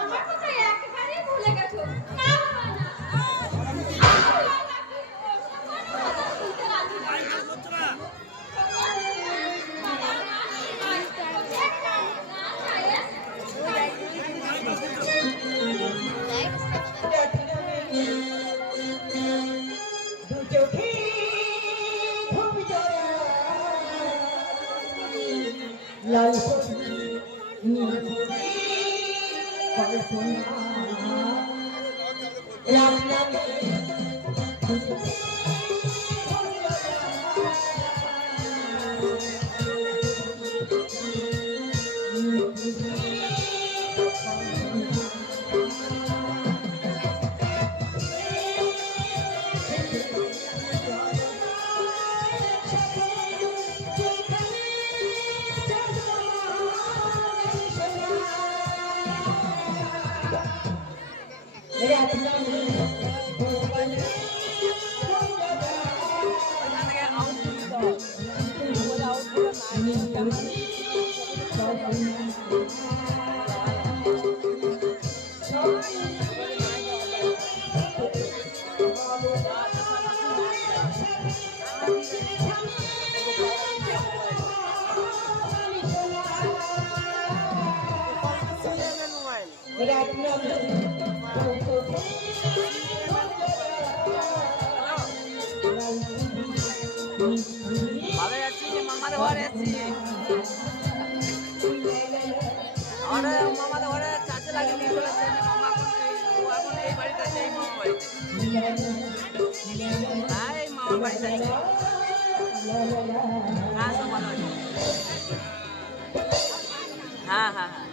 আমার কথা একেবারে ভুলে গেছো। লাল মামাদের ঘরে এসেছি। মামাদের ঘরে চাচা লাগে নিয়ে চলেছে। মামা এখন এই বাড়িতে আছে, এই মামা বাড়িতে। হ্যাঁ, এই মামা বাড়িতে আছে। হ্যাঁ, সব ভালো আছে। হ্যাঁ হ্যাঁ হ্যাঁ,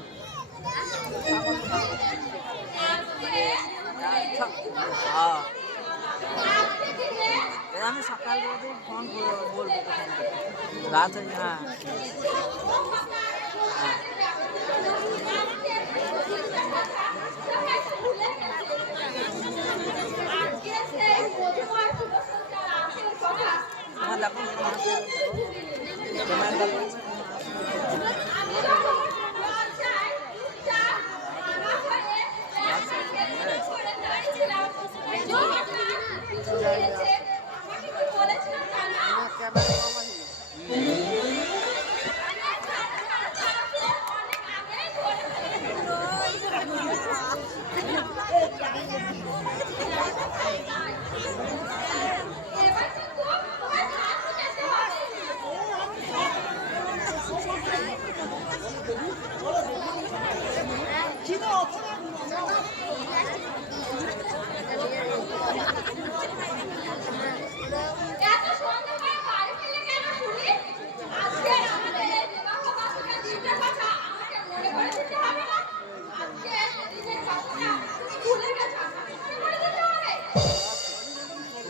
আমি সকাল বেলাতেই ফোন বলবো, রাত হয়ে। হ্যাঁ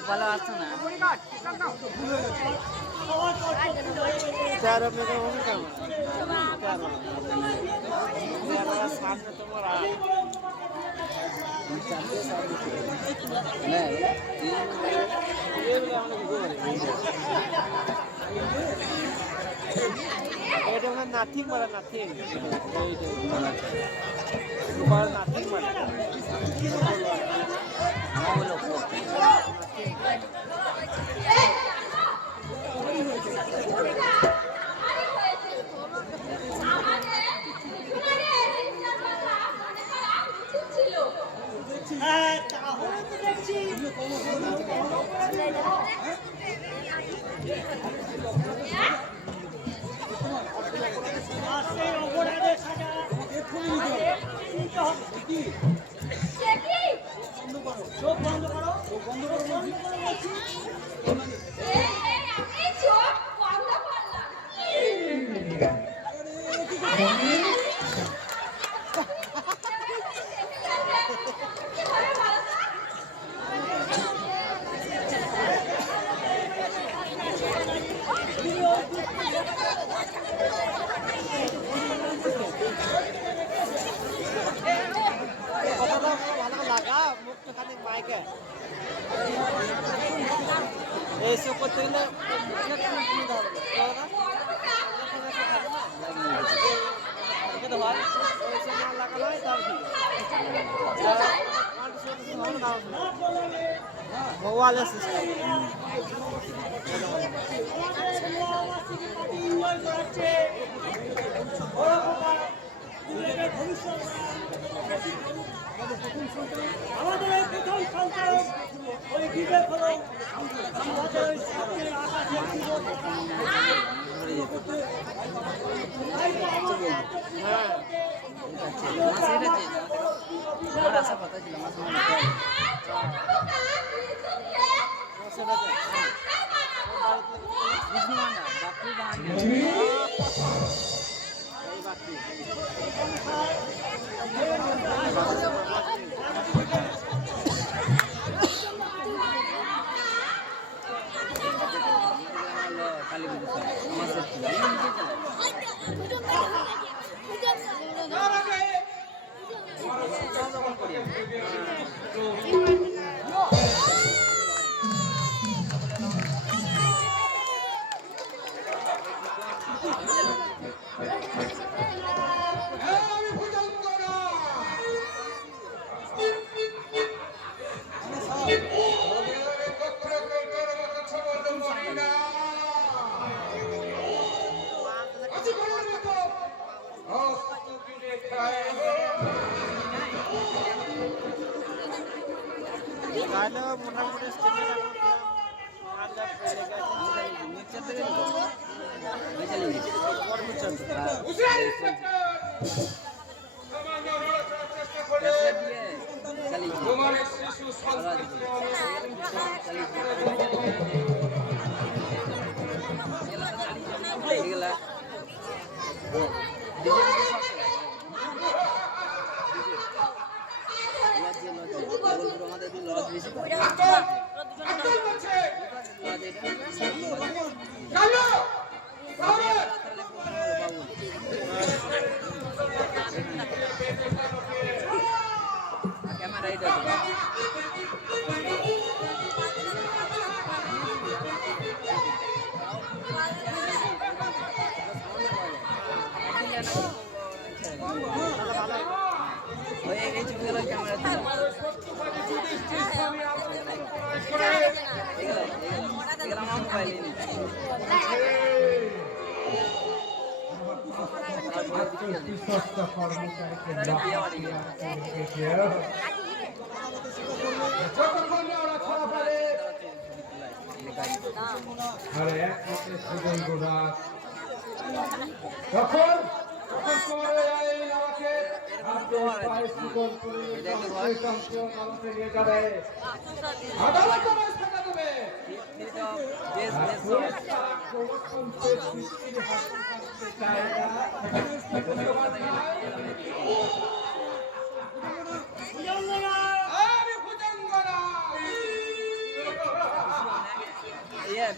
ভালো আসছে না। নাথিং বলে, নাথিং নাথিং মানে এইসব করতে গেলে হয় ওই সময় লাগানো হয় তার মোবাইলের সিস্টেম আমাদের এই প্রথম সন্তান ওই বিবেক হলো আমাদের ওই সামনের আকাশের যুবক। গাইলে মোটামুটি স্টেজের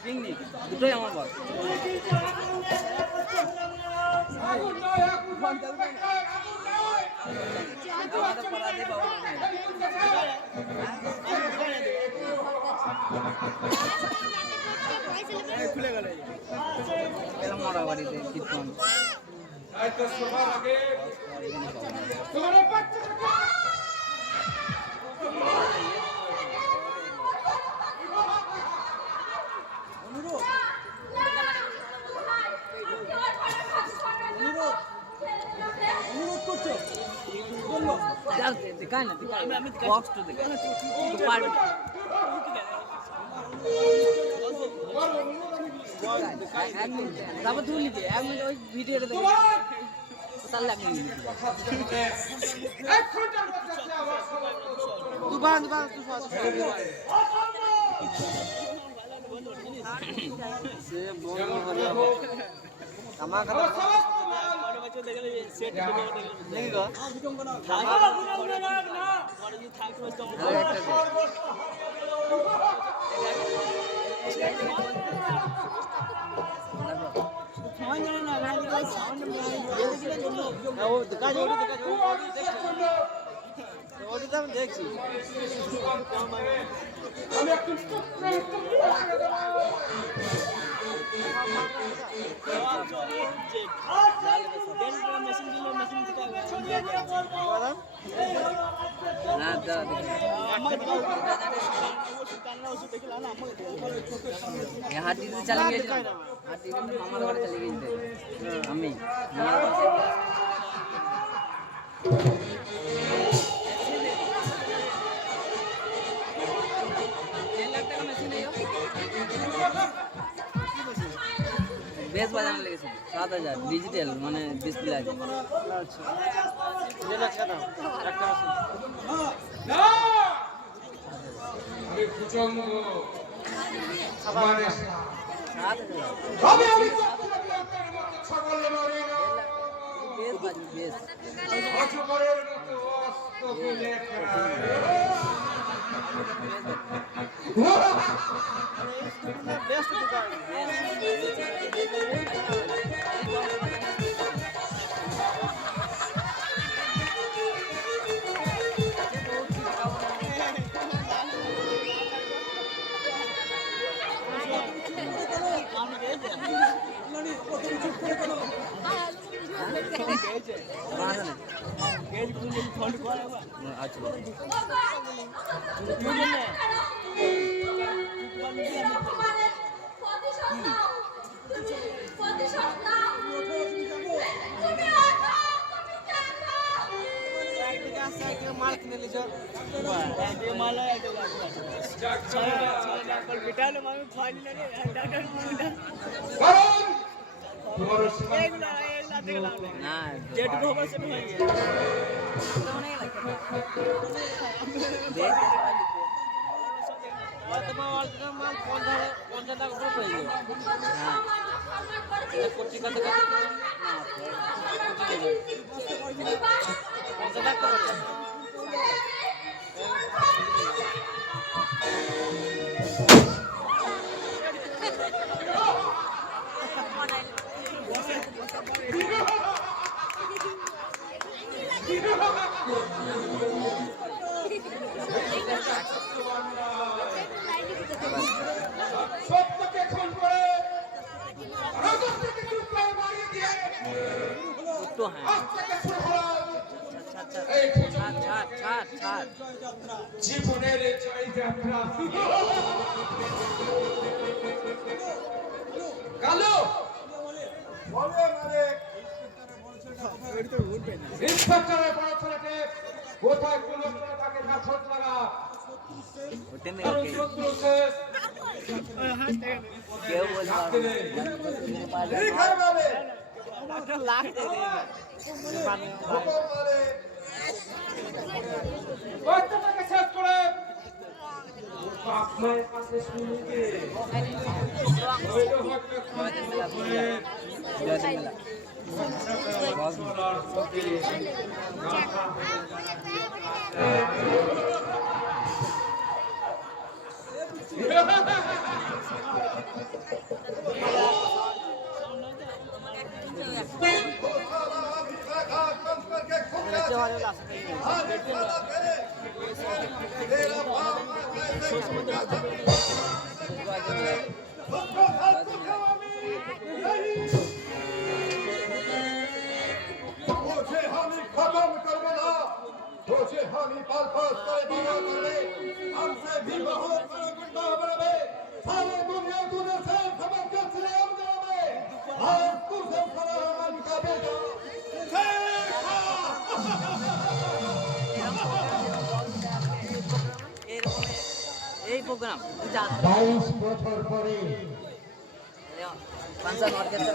পিকনিক দুটোই আমার বল খুলে গেল মরা বাড়িতে কীর্তন दिखाए ना दिखाए बॉक्स तो दिखाए पार्ट তারপর তুই লিখে এক মিনিট ওই ভিডিওটা দেখো তার লাগে দুবান সে বন্ধ হয়ে যাবে আমার কথা দেখছি মেশিন দিল মেশিন থেকে না দাদা হাত দিতে চালিয়ে গিয়েছিল হাত দিতে মামার ঘরে চালিয়ে গিয়েছিল আমি মামার ঘরে বেশ বাজানো লেগেছে 7,000 ডিজিটাল মানে ডিসপ্লে আছে বেশ মাল কিনে নিছ মাল বিটালো আমি খাইলি না রে না जेट गोबर से नहीं है माल कौन सा ऊपर पड़ेगा हां कोची का कौन सा সত্যকে খুন করে রাজত্বকে চুপ করে মারিয়ে দিয়ে তো হ্যাঁ আজ থেকে শুরু হলো এই ছাড় জীবনের জয় যাত্রা কালো বলে মানে ইন্সপেক্টরের বড় ছেলেকে কোথায় কোন লোকটা তাকে না ছোট লাগা কারণ শত্রু শেষ কেউ বলতে পারবে এই খাবে लाख दे বাচ্চাটাকে শেষ করে আপনার কাছে শুনবে ওইটা হচ্ছে तुझे हम खत्म कर देना तुझे हम बर्बाद कर दिया करे हमसे भी बहुत बड़ा गुंडा बने सारे दुनिया तुझे से खबर कर सलाम देवे आज तुझे सलाम का बेटा এই প্রোগ্রাম 22 বছর পরে ফাংশন অর্কেস্ট্রা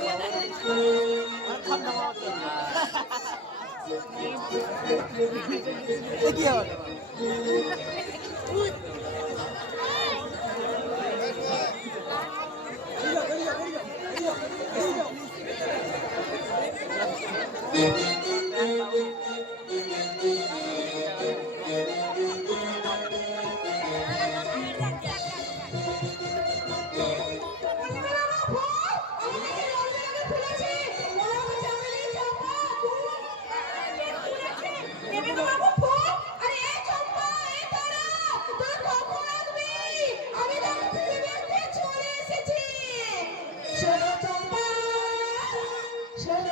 কি হবে Shut up,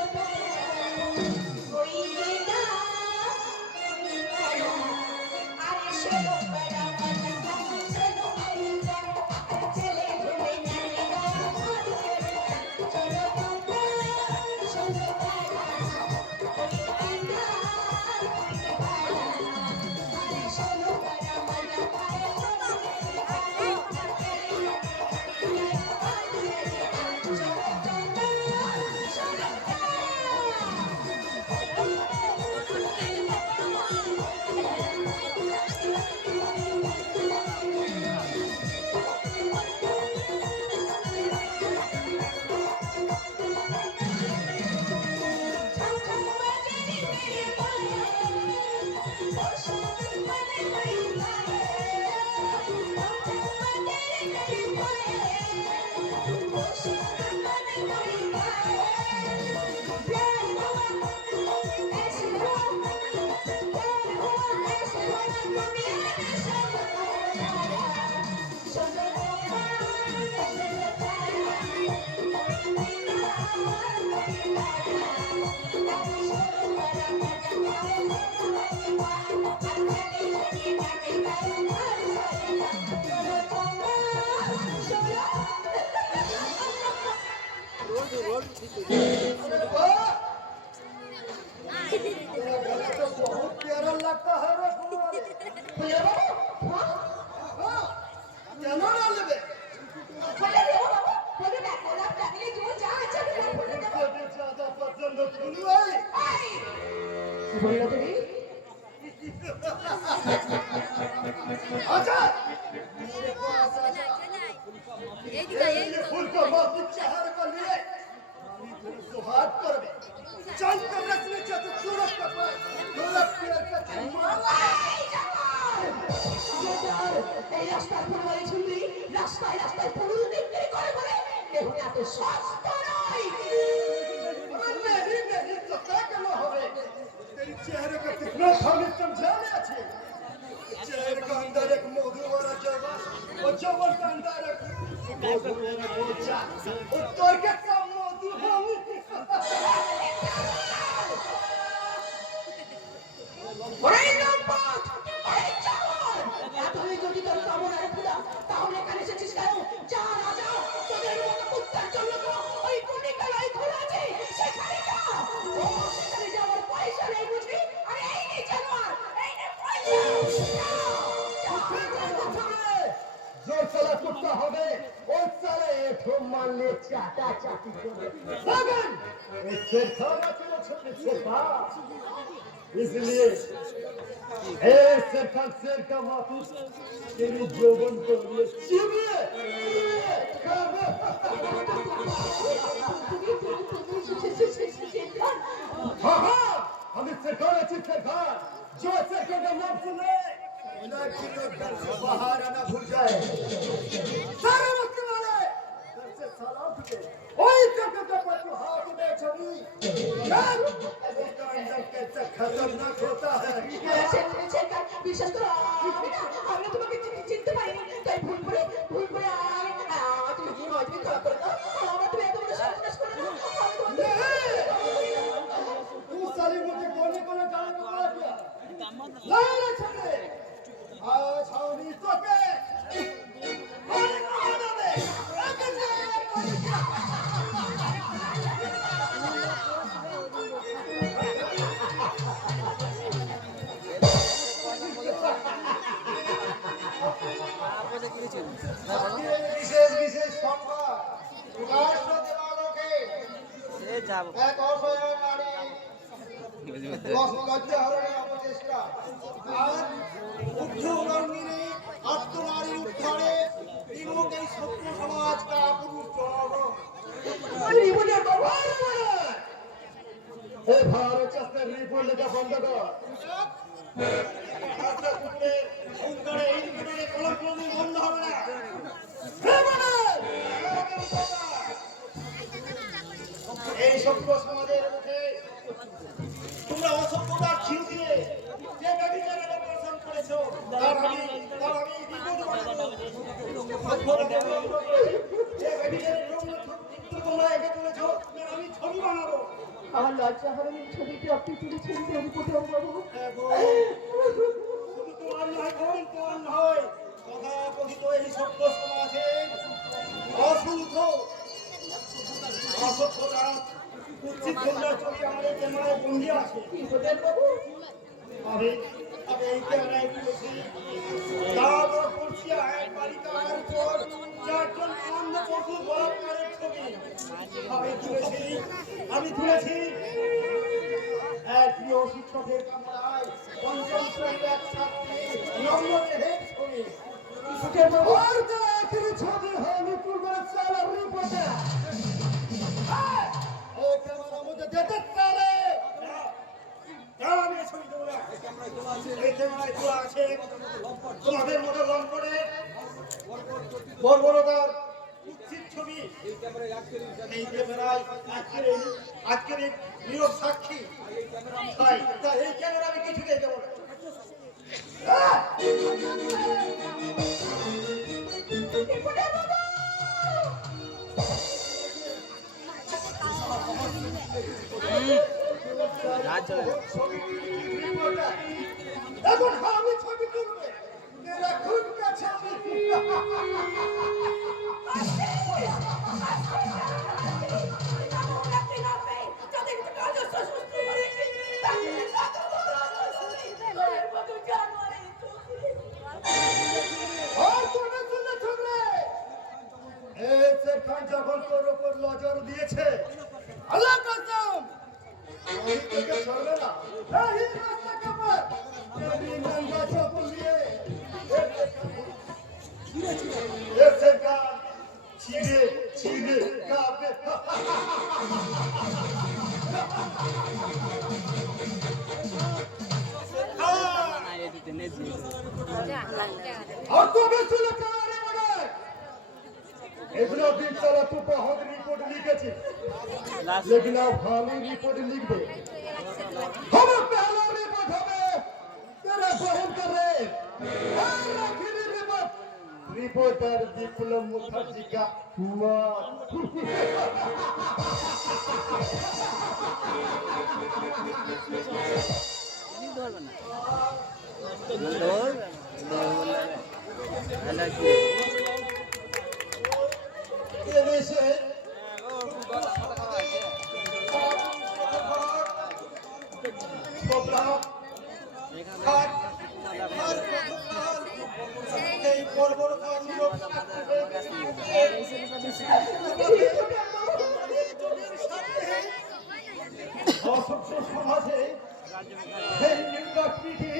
तेरा गला तो बहुत प्यारा लगता है रे फुलवारी। ফুলে বাবু हाँ, কেন না নেবে? ফুলে দেবো বাবু ফুলে না গোলাপ চাকরি जो যা ইচ্ছা করে ফুলে দেবো मुझे ज्यादा पसंद फुलवारी। এই কি বললো তুমি आजा, मेरे पास आजा। ये फूल को बहुत चेहरे को लिए सुहाग कर दे। चल कर रस्मे चतुर सूरत का पाए। सूरत पेड़ का चुम्मा। এই রাস্তার ফুলবাড়ি শুনলি রাস্তায় রাস্তায় ফুল বিক্রি করে বলে কেউ এত সস্তা নয় नहीं तो क्या करना होवे? तेरी चेहरे का कितना भावी समझाने अच्छे। चेहरे का अंदर एक मधु वाला जवान और जवान का अंदर एक मधु वाला बोचा। उत्तर के सब मधु होंगे। ওরে লম্পট ওরে চাওয়ার এতই যদি তোর কামনায় ফুলা তাহলে এখানে এসেছিস কেন যা রাজা তোদের মতো কুত্তার জন্য তো ওই কুড়িকালাই খোলা আছে সেখানে যা ও সেখানে যাওয়ার পয়সা নেই বুঝলি আর এই নে জানোয়ার এই নে পয়সা जो साला कुत्ता होवे वो साला एक मान ले चाटा चाटी करे। लगन इससे खाना चलो छोटे छोटा। इसलिए ए सरकार शेर का माफूस तेरी जोबन को लिए चिबिए हाँ हाँ हम इस सरकार अच्छी सरकार जो सरकार का नाम सुने ना कि लोग घर से बाहर आना भूल जाए। सारे वक्त वाले घर से सलाम ठुके वही जगह पर जो हाथ में छवि यार उसका अंदर कैसे खतरनाक होता है। বিশেষ করে আমি তোমাকে চিনতে পারিনি তাই ভুল করে তুমি ক্ষমা করে দাও আমার তুমি এত বড় সর্বনাশ করে দাও तू साली मुझे कोने कोने जाने को बोला क्या? लाला छकरे आज हम इसको के कोने कोने में आगे से विशेष विशेष संवाद राष्ट्र दीवानों के एक অসহায় নারী লজ্জা হরণে অপচেষ্টা আর উদ্ধ রঙ্গিনী আত্মনারীর উদ্ধারে বিমুখ এই সভ্য সমাজ কা পুরুষ জনগণ রিপোর্টের ব্যবহার করে হে ভারত চাষের রিপোর্ট লেখা বন্ধ কর রাস্তা টুকরে উদ্ধারে এই রিপোর্টে কলম কলমে বন্ধ হবে না। এই সভ্য সমাজের মুখে তোমরা অসভ্যতার খিল দিয়ে যে ব্যভিচারের অপারেশন করেছো তার আমি বিপদ বানাবো। যে ব্যভিচারের চিত্র তোমরা এঁকে তুলেছো তার আমি ছবি বানাবো। আমার লজ্জা হরণের ছবিটি আপনি তুলেছেন প্রথম বাবু শুধু তোমার নয় বোন তোমার নয় কথা কথিত এই সভ্য সমাজের অসংখ্য অসভ্যতা উচিত তোমরা চলে আমাদের ক্যামেরায় বন্দি আছে। আমি এই ক্যামেরায় তুলেছি তারপর করছি এক বালিকার উপর চারজন অন্ধ পশু বলাৎকারের ছবি। আমি তুলেছি এক প্রিয় শিক্ষকের কামরায় পঞ্চম শ্রেণীর এক ছাত্রী নম্রদেহের ছবি। और तो आखिरी छवि है निपुण मेरे साला रिपोर्टर ओ कैमरा मुझे दे दे साले আমি ছবি দেব না এই ক্যামেরায় তোলা আছে তোমাদের মতো লম্পটে বর্বরতার উচিত ছবি। এই ক্যামেরায় আজকের এই নীরব সাক্ষী তাই এই ক্যামেরা আমি কিছুতেই দেব না। ছবি রিপোর্টার এখন আমি ছবি তুলবে এরা খুব কাছে যখন তোর উপর নজর দিয়েছে আল্লাহ কসম আমি তোকে ছাড়বে না এই রাস্তা কাপড় এই গঙ্গা চপল দিয়ে এসে গান ছিড়ে ছিড়ে গাবে और तो भी सुन कारे बने इतना दिन चला तू बहुत रिपोर्ट लिखेছি लेकिन अब खाली रिपोर्ट लिख दे हम पहला रिपोर्ट हमें तेरा बहन कर रहे और आखिरी रिपोर्ट रिपोर्टर विप्लव मुखर्जी का मां ये देशे সমাজে এই ইন্ডাস্ট্রিটি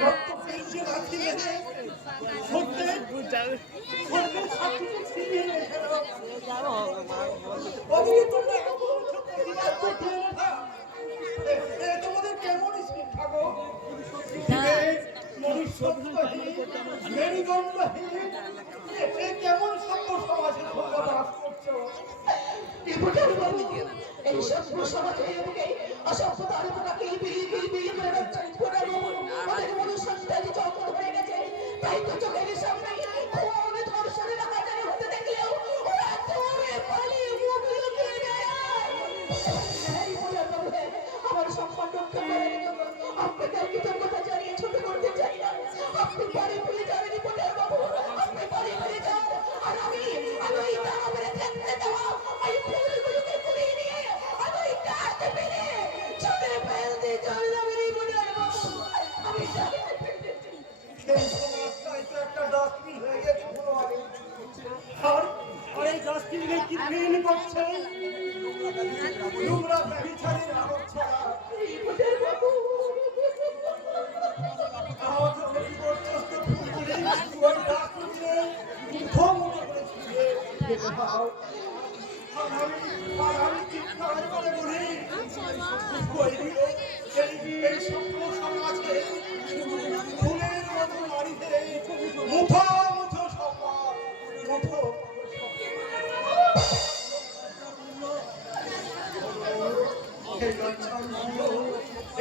রক্ত পেয়েছে রাখি মেরে সত্যি সত্যি সার্টিফিকেট ছিনিয়ে নিয়েছে তোমাদের কেমন শিক্ষা গো মনুষ্যত্বহীন মেরুদণ্ডহীন কেমন সভ্য সমাজের তোমরা বাস করছো এই সভ্য সমাজে অসভ্যতার পোকাকে বিলি করে রক্ষিত করে আমাদের মনুষ্যত্বের চক্র হয়ে গেছে তাই তো চোখের সামনে কোন ধর্ষণের আকারে হতে দেখলেও ওরা দৌড়ে পালিয়ে মুখ লুকিয়ে দেয় এই বলে বলে আমার সম্মান রক্ষা করার জন্য আপনাকে কৃতজ্ঞতা জানিয়ে ছোট করতে চাই না আপনি বাড়ি ফিরে যাবেন রিপোর্টার বাবু আপনি বাড়ি ফিরে যান আর আমি তারা মেরে দেখতে দেওয়া এই ফুলগুলোকে কুড়িয়ে নিয়ে আমি কাটতে পেরে ছুটে ফেলতে চললাম রিপোর্টার বাবু আমি এই সমাজটাই তো একটা ডাস্টবিন হয়ে গেছে পুরো আর এই ডাস্টবিনে কি ফেল করছে নোংরা ব্যভিচারীর আলোক ছাড়া রিপোর্টার বাবু আমাদের বিপর্যস্ত ফুলগুলি ওই ডাস্টবিনে মুঠো মুঠো করে ছুঁড়ে ফেলে দাও আর আমি চিৎকার করে বলি এই সভ্য সমাজে ফুলের মতো নারীতে মুঠো মুঠো সম্মান মুঠো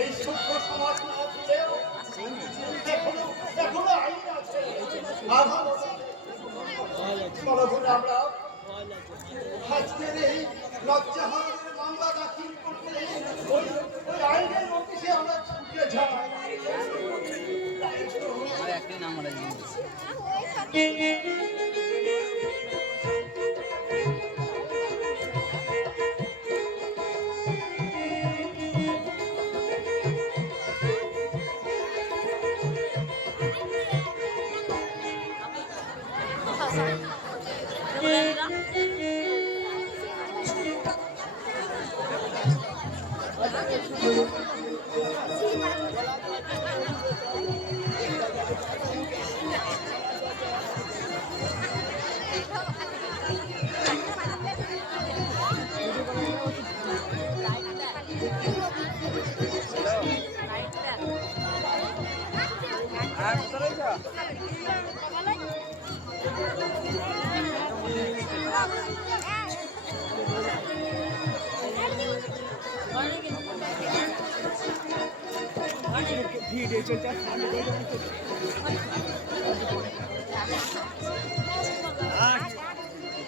এই সভ্য সমাজ না ছিলেও এখনো আইন আছে আমরা আজকের এই লজ্জাহানের মামলা দাখিল করতে ওই আইনের অফিসে আমরা ছুটে যাই আর একটাই নাম্বার আছে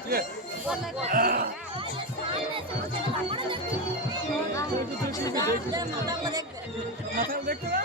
Yes. মাথা দেখতে না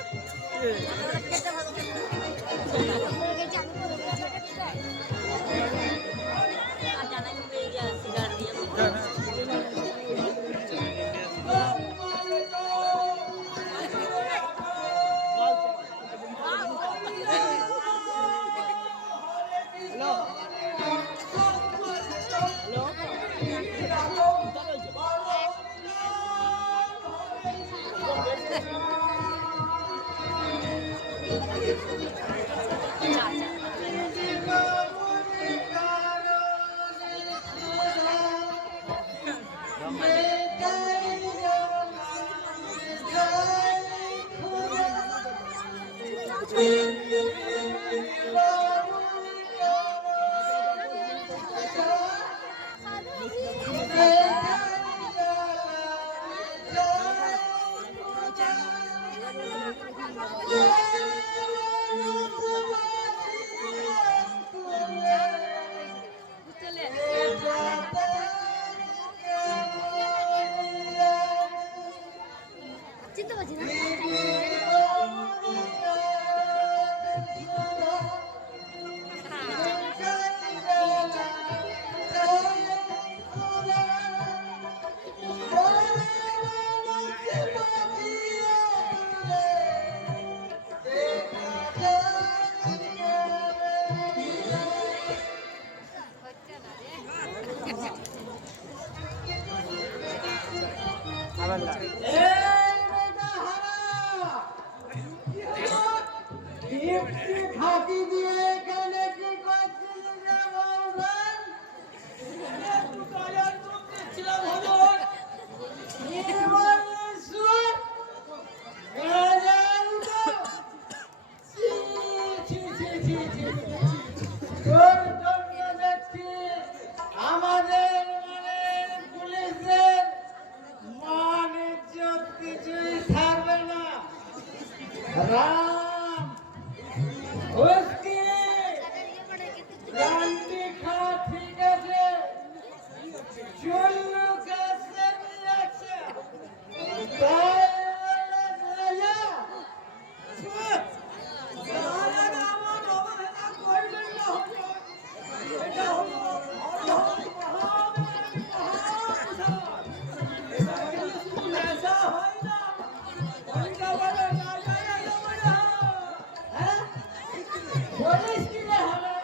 চিনতে পারছি না ফাঁকি দিয়ে এখানে কি করছিলি রে বলবেন? আমাদের পুলিশের মান ইজ্জত কিছুই থাকবে না। রাম उसकी गांधी खा ठीक है चुल्लू कैसे मिला छे काय वाला राजा सारा नाम रोवन ना कोई ना हो এটা হলো ऐसा হয় না उनका बड़ा राजा है पुलिस की हमें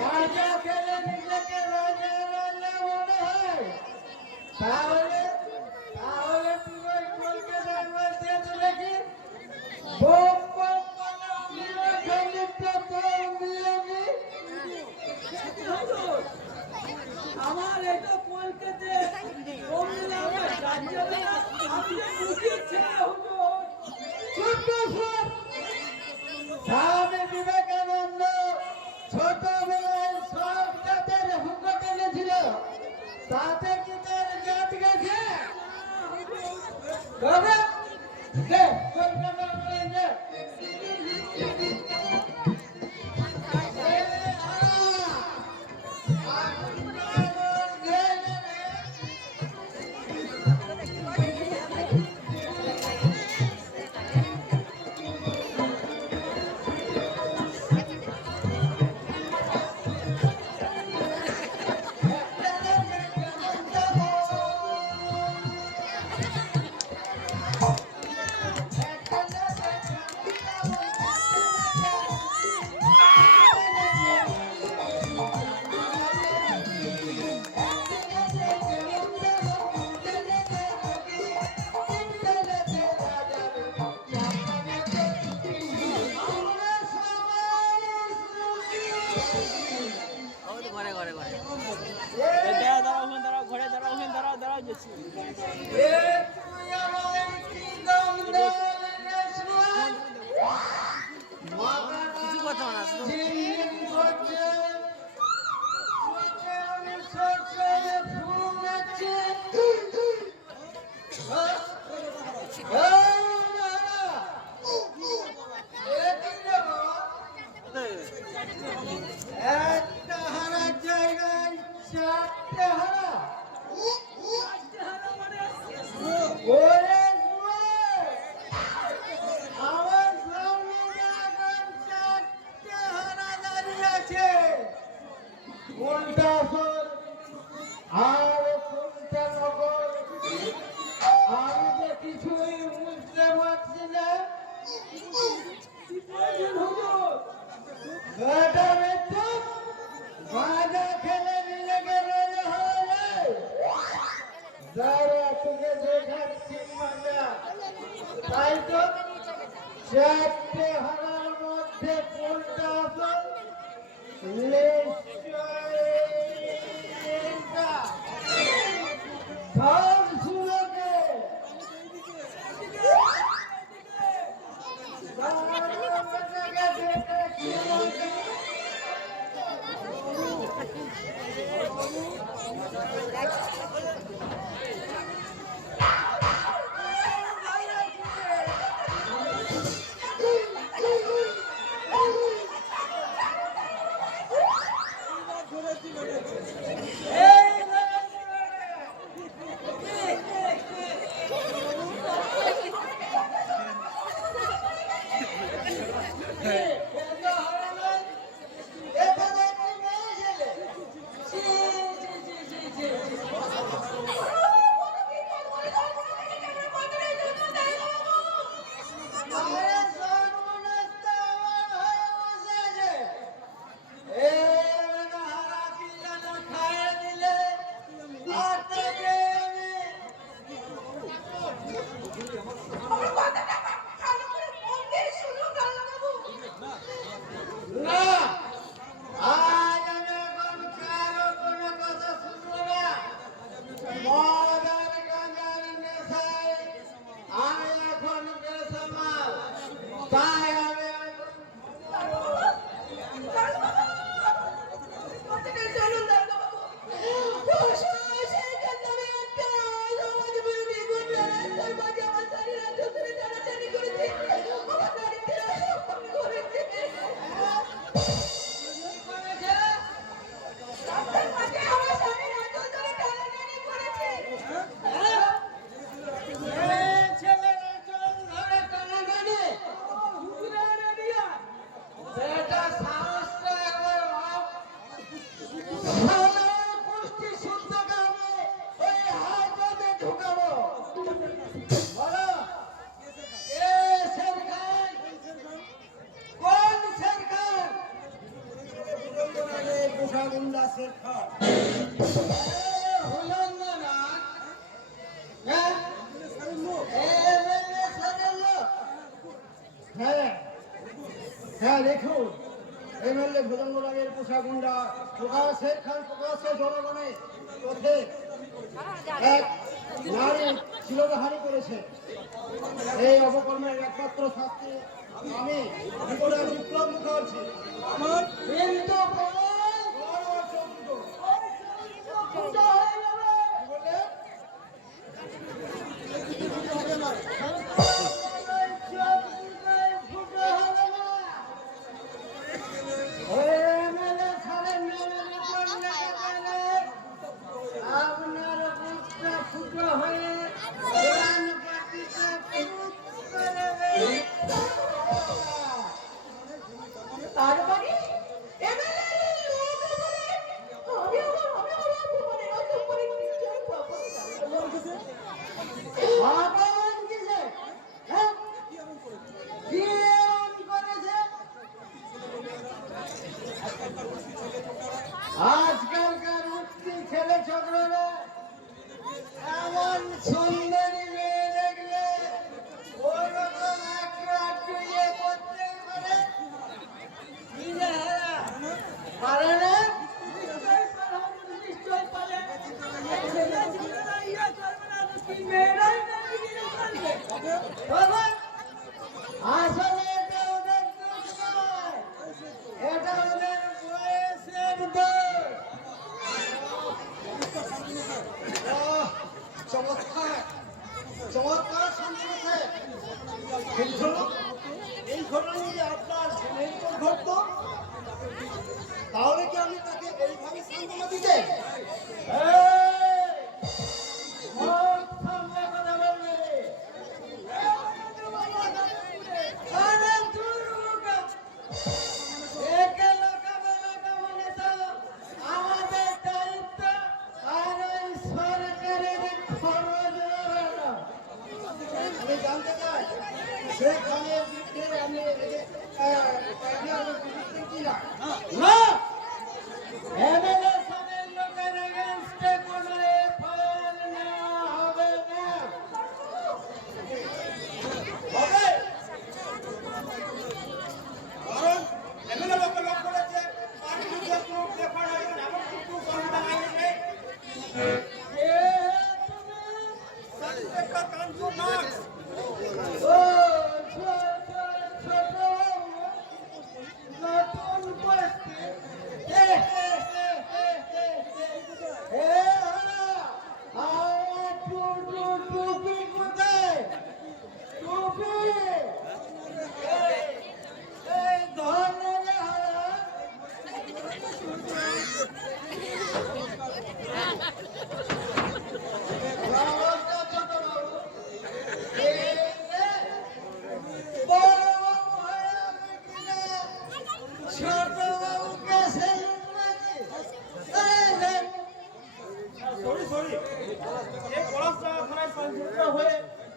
राजा के निकले के राजा वाला बोले है तावले तावले पूरा खोल के ड्राइवर से चलेगी बम बम वाला मेरा खाली तो मिलेगी আমার এটা কলকাতে ওমলা রাজ্যে আমি খুশি ছেলে হতো ছোট স্যার স্বামী বিবেকানন্দ ছোটবেলায় সব জাতের হুকুম এনেছিল তাতে কি তার জাত গেছে কবে দে কলকাতা বলে দে কিছুই বুঝতে পারছি না। বেটা বেটা গাঁজা খেলে নিজেকে রাজা হয়ে যায়। দাঁড়া তোকে দেখাচ্ছি মজা। তাই তো চারটে হারার মধ্যে কোনটা আসল? নিশ্চয়ই সব শুনেছে। আমার কথাটা ভালো করে মন দিয়ে শুনো কালনাবাবু। না, আজ আমি এখন কারো কোনো কথা শুনবো না। মদ আর গাঁজার নেশায় আমি এখন বেসামাল। তাই আমি কথাটা শুনুন কালনাবাবু। সেই কারণে আমি একটা সমাজবিরোধী গুন্ডা রাস্তার মাঝে আমার স্বামীর হাত ধরে টানাটানি করেছে। আমার বাড়িতে অসম্মান করেছে। রাস্তার মাঝে আমার স্বামীর হাত ধরে টানাটানি করেছে। ছেলেরা চল ধরে টানাটানি। বেটা সাহসটা একবার ভাব। সাধারণ পুষ্টি শুদ্ধকে আমি ওই হাজতে ঢুকাবো। বলো, এ শের খান? কোন শের খান? পোষাগুন্ডা শের খান। হুলঙ্গ না? হ্যাঁ? এমএলএ সারের লোক? হ্যাঁ, হ্যাঁ দেখুন, এমএলএ ভুজঙ্গরাগের পোষাগুন্ডা প্রকাশ শের খান প্রকাশ্য জনগণের পথে এক নারী শিলধারী করেছে। এই অপকর্মের একমাত্র শাস্তি আমি ত্রিপুরার বিপ্লব মুখার্জি। আমার কিন্তু প্রমাণ বড় চন্দ্র। ফুটা হয়ে যাবে। কি বললে? ফুটা হবে না। এমএলএ সারের নামে রিপোর্ট লেখা গেলে আপনার বুকটা ফুটো হয়ে প্রাণ পাখিতে ফুট করবে। তার মানে এমএলএ লোক বলে আমি অপমানে অসম্মান করে নিশ্চয়ই পাবো। অপমান কিসে? হ্যাঁ? কি এমন করেছে? আজকালকার উঠতি ছেলে ছোকরারা এমন সুন্দরী মেয়ে দেখলে ওরকম একটু ইয়ে করতেই পারে। কি যে হেরা, পারে না? নিশ্চয়ই পারে। বাবা, আসলে এটা ওদের দোষ নয়। এটা ওদের বয়সের দোষ। চমৎকার চমৎকার সম্পর্কে কিন্তু এই ঘটনা যদি আপনার ছেলের উপর ঘটতো তাহলে কি আমি তাকে এইভাবে সান্ত্বনা দিতে? মদ সামনে কথা বলবে। আরে দূর মুখা। একে লোকাবে মানে তো আমাদের দায়িত্ব আর ওই সরকারের খরচ ওরা না। জানতে চাই সেখানে আমি কি না না এমএলএ সাহেবের লোকের এগেইনস্টে কোনো এফআইআর নেওয়া হবে না। হবে কারণ এমএলএ লোকের লোক বলেছে তার বিরুদ্ধে কোনো এফআইআর এমন কিছু সংবিধান আইনে নেই। একটা কাঞ্চু না ও ছোট নতুন বস্তি টুপি কোথায় টুপি এই ধরনের সরি সরি এই পড়াশোনা থানায় সংযুক্ত হয়ে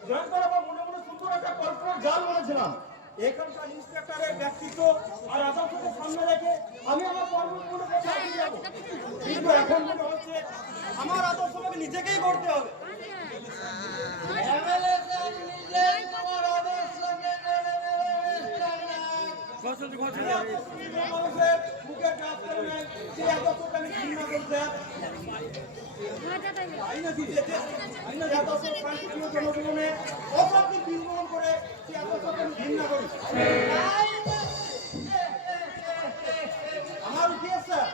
জয়েন করার পর মনে মনে সুন্দর একটা কল্পনার জাল বলেছিলাম। এখানকার ইন্সপেক্টরের ব্যক্তিত্ব আর আদর্শকে সামনে রেখে আমি আমার কর্মগুলো কাছে এগিয়ে যাবো, কিন্তু এখন মনে হচ্ছে আমার আদর্শ আমাকে নিজেকেই করতে হবে। এমএলএ সাহেব নিজেই তোমার আদর্শকে মেনে মানুষের মুখে কাজ করে নেন সেই আদর্শকে আমি ঘৃণা করতে জনজীবনে অশান্তি বিন্দন করে সেই আদর্শকে আমি ঘৃণা করি। আমার ইতিহাস স্যার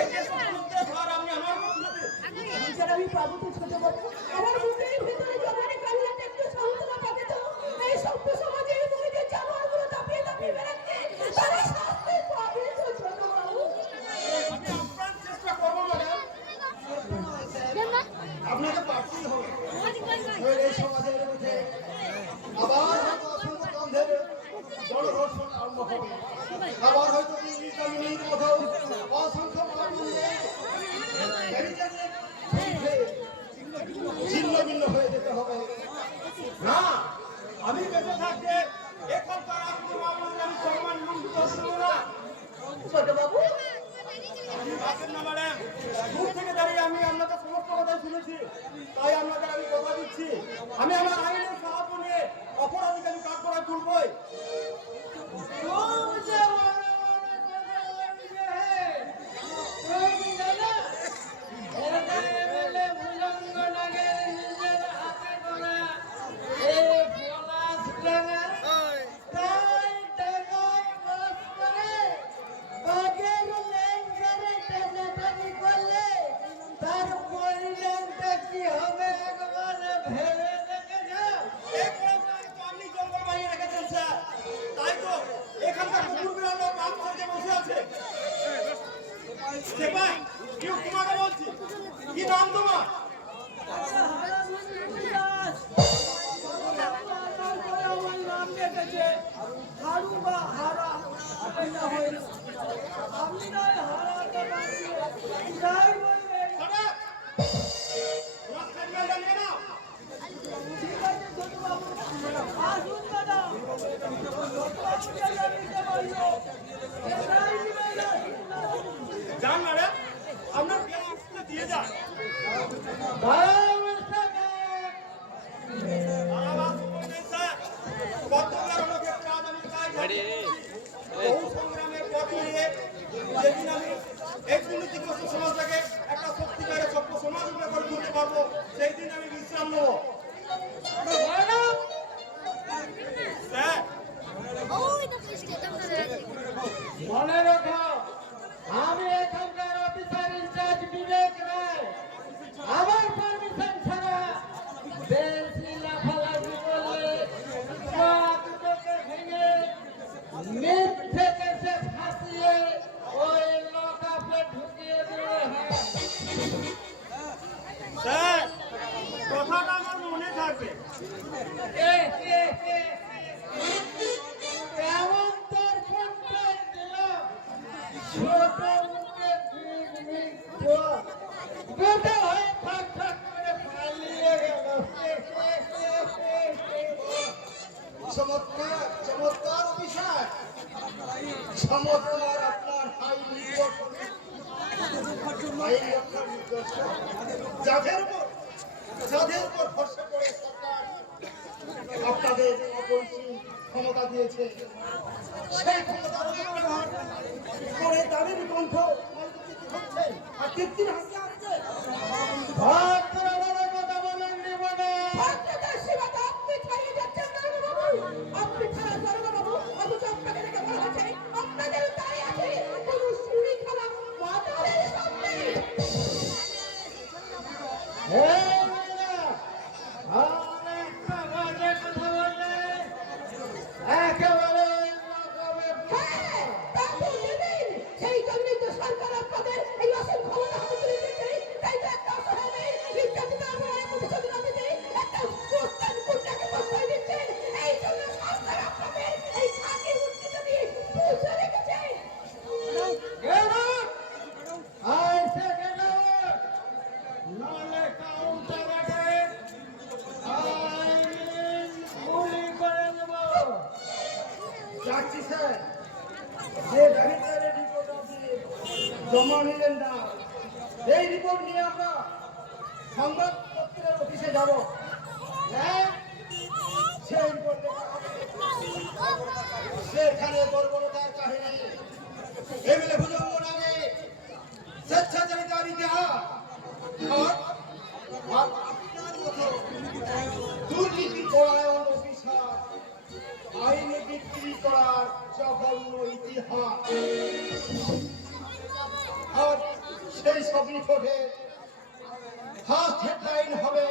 এই দেশের মধ্যে ভার আমি আমার স্যার আমি পাবো তো ছোট বাবু আমার বুকের ভিতরে জমানে কান্নাতে একটু সান্ত্বনা পাবে তো এই সভ্য সমাজের মধ্যে জানোয়ারগুলো দাপিয়ে দাপিয়ে বেড়াচ্ছে তারা শাস্তি পাবে তো ছোট বাবু। আমি আপ্রাণ চেষ্টা করবো ম্যাডাম, আপনাকে পারতেই হবে। এই সমাজের মধ্যে আবার হয়তো অসংখ্য কন্ধের জনধর্ষণ আরম্ভ হবে, আবার হয়তো ইংলিশ মতো অসংখ্য ছিন্ন ভিন্ন হয়ে যেতে হবে। না, আমি বেঁচে থাকতে এখানকার আপনি মামলাকে আমি সম্মান লুণ্ঠিত করব না। ছোট বাবু আপনি ভাবছেন না ম্যাডাম, দূর থেকে দাঁড়িয়ে আমি আপনাদের সমস্ত কথা শুনেছি, তাই আপনাদের আমি কথা দিচ্ছি আমি আমার আইনের সাহায্য নিয়ে অপরাধীকে আমি কাঠ করায় তুলবই। তার পরিণামটা কি হবে একবার ভেবে দেখেছো? এই পড়াশোনায় তো আপনি জঙ্গল বানিয়ে রেখেছেন স্যার, তাই তো এখানকার কুকুর বিড়াল লোক কাম করতে বসে আছে। সেপাই কেউ তোমাকে বলছি, কি নাম তোমার? সারা! তোমার সাইকেলটা নিয়ে নাও। যান ম্যাডাম, আপনার বিয়ে স্কুলে দিয়ে যান। আবার শুনুন স্যার, কতবার আমাকে কাজ আমি তাই জানি। বহু সংগ্রামের পথ নিয়ে যেদিন আমি এই দুর্নীতিগ্রস্ত সমাজটাকে একটা সত্যিকারের সভ্য সমাজ রূপে করে তুলতে পারবো, সেই দিন আমি বিশ্রাম নেবো। স্যার, মনে রেখো আমি এখানকার অফিসার ইনচার্জ বিবেক রায়, আমার পারমিশন ছাড়া বেশি লাফালাফি করলে দুটোকে ভেঙে মিথ্যে কেসে ফাঁসিয়ে ওই লকআপে ঢুকিয়ে দিলে হয়। স্যার, কথাটা আমার মনে থাকবে। কেমন তোর ফোনটা দিলাম ছোট মুখে বেটা হয়ে ফাঁক ফাঁক করে পালিয়ে গেল। চমৎকার চমৎকার অফিসার, চমৎকার আপনার হাই রিপোর্ট, যাদের উপর ভরসা করে সরকার আপনাদের অপরিসীম ক্ষমতা দিয়েছে, সেই ক্ষমতা অপব্যবহার করে দাবির কণ্ঠ হচ্ছে আর তৃপ্তির হাসি আসছে। ভাত বরাবরের কথা বলেন নিবনে। ভদ্রতার সীমাটা আপনি ছাড়িয়ে যাচ্ছেন দারোগাবাবু। আপনি ছাড়া দারোগাবাবু, অথচ আপনাকে দেখে মনে হচ্ছে আপনাদের দাঁড়িয়ে আছে কোনো চুরি খেলা মাতালের সামনে। হ্যাঁ, তা তো দেবেন। সেই জন্যই তো সরকার আপনাদের এই অসীম ক্ষমতা হাতে তুলে দিয়েছে। তাই তো একটা অসহায় মেয়ের নির্যাতিত অপরাধের প্রতিশোধ না দিতে একটা প্রস্তাব কন্যাকে প্রশ্রয় দিচ্ছেন। এই জন্য সরকার আপনাদের এই খাঁটি উন্নীত দিয়ে পুষে রেখেছে। যাচ্ছি স্যার, যে ভেরিফায়ারের রিপোর্ট আপনি জমা নিলেন না, এই রিপোর্ট নিয়ে আমরা সংবাদপত্রের অফিসে যাব। হ্যাঁ, সেই রিপোর্ট সেখানে বর্বরতার কাহিনী, এমএলএ ভুজঙ্গ নামে স্বেচ্ছাচারিতার ইতিহাস আর আপনার মতো দুর্নীতি পরায়ণ অফিসার আইনে বিক্রি করার জঘন্য ইতিহাস, আর সেই সব রিপোর্টে ফার্স্ট হেডলাইন হবে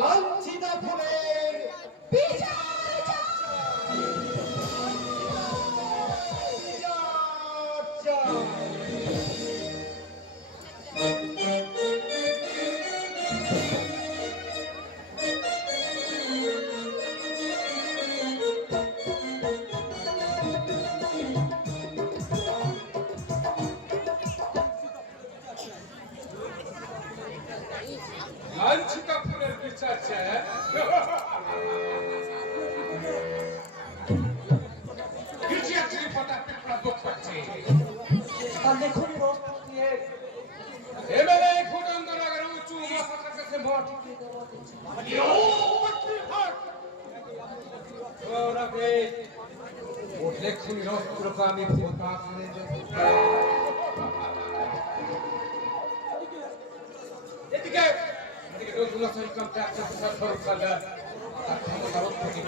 লাঞ্ছিতা ফুলের বিচার চাই। লাঞ্ছিতা ফুলের বিচার চায়। কিছু একটি কথা পেপার বুক করছে। দেখুন এবারে ভুজঙ্গনগরের উঁচু মাথার কাছে মঠ। উঠলে খুনি রস্ত্রকামী ভূতা শুনে এদিকে এদিকে নতুন ইনকাম ট্যাক্স অফিসার স্বরূপ সাজার আর ক্ষমতার থেকে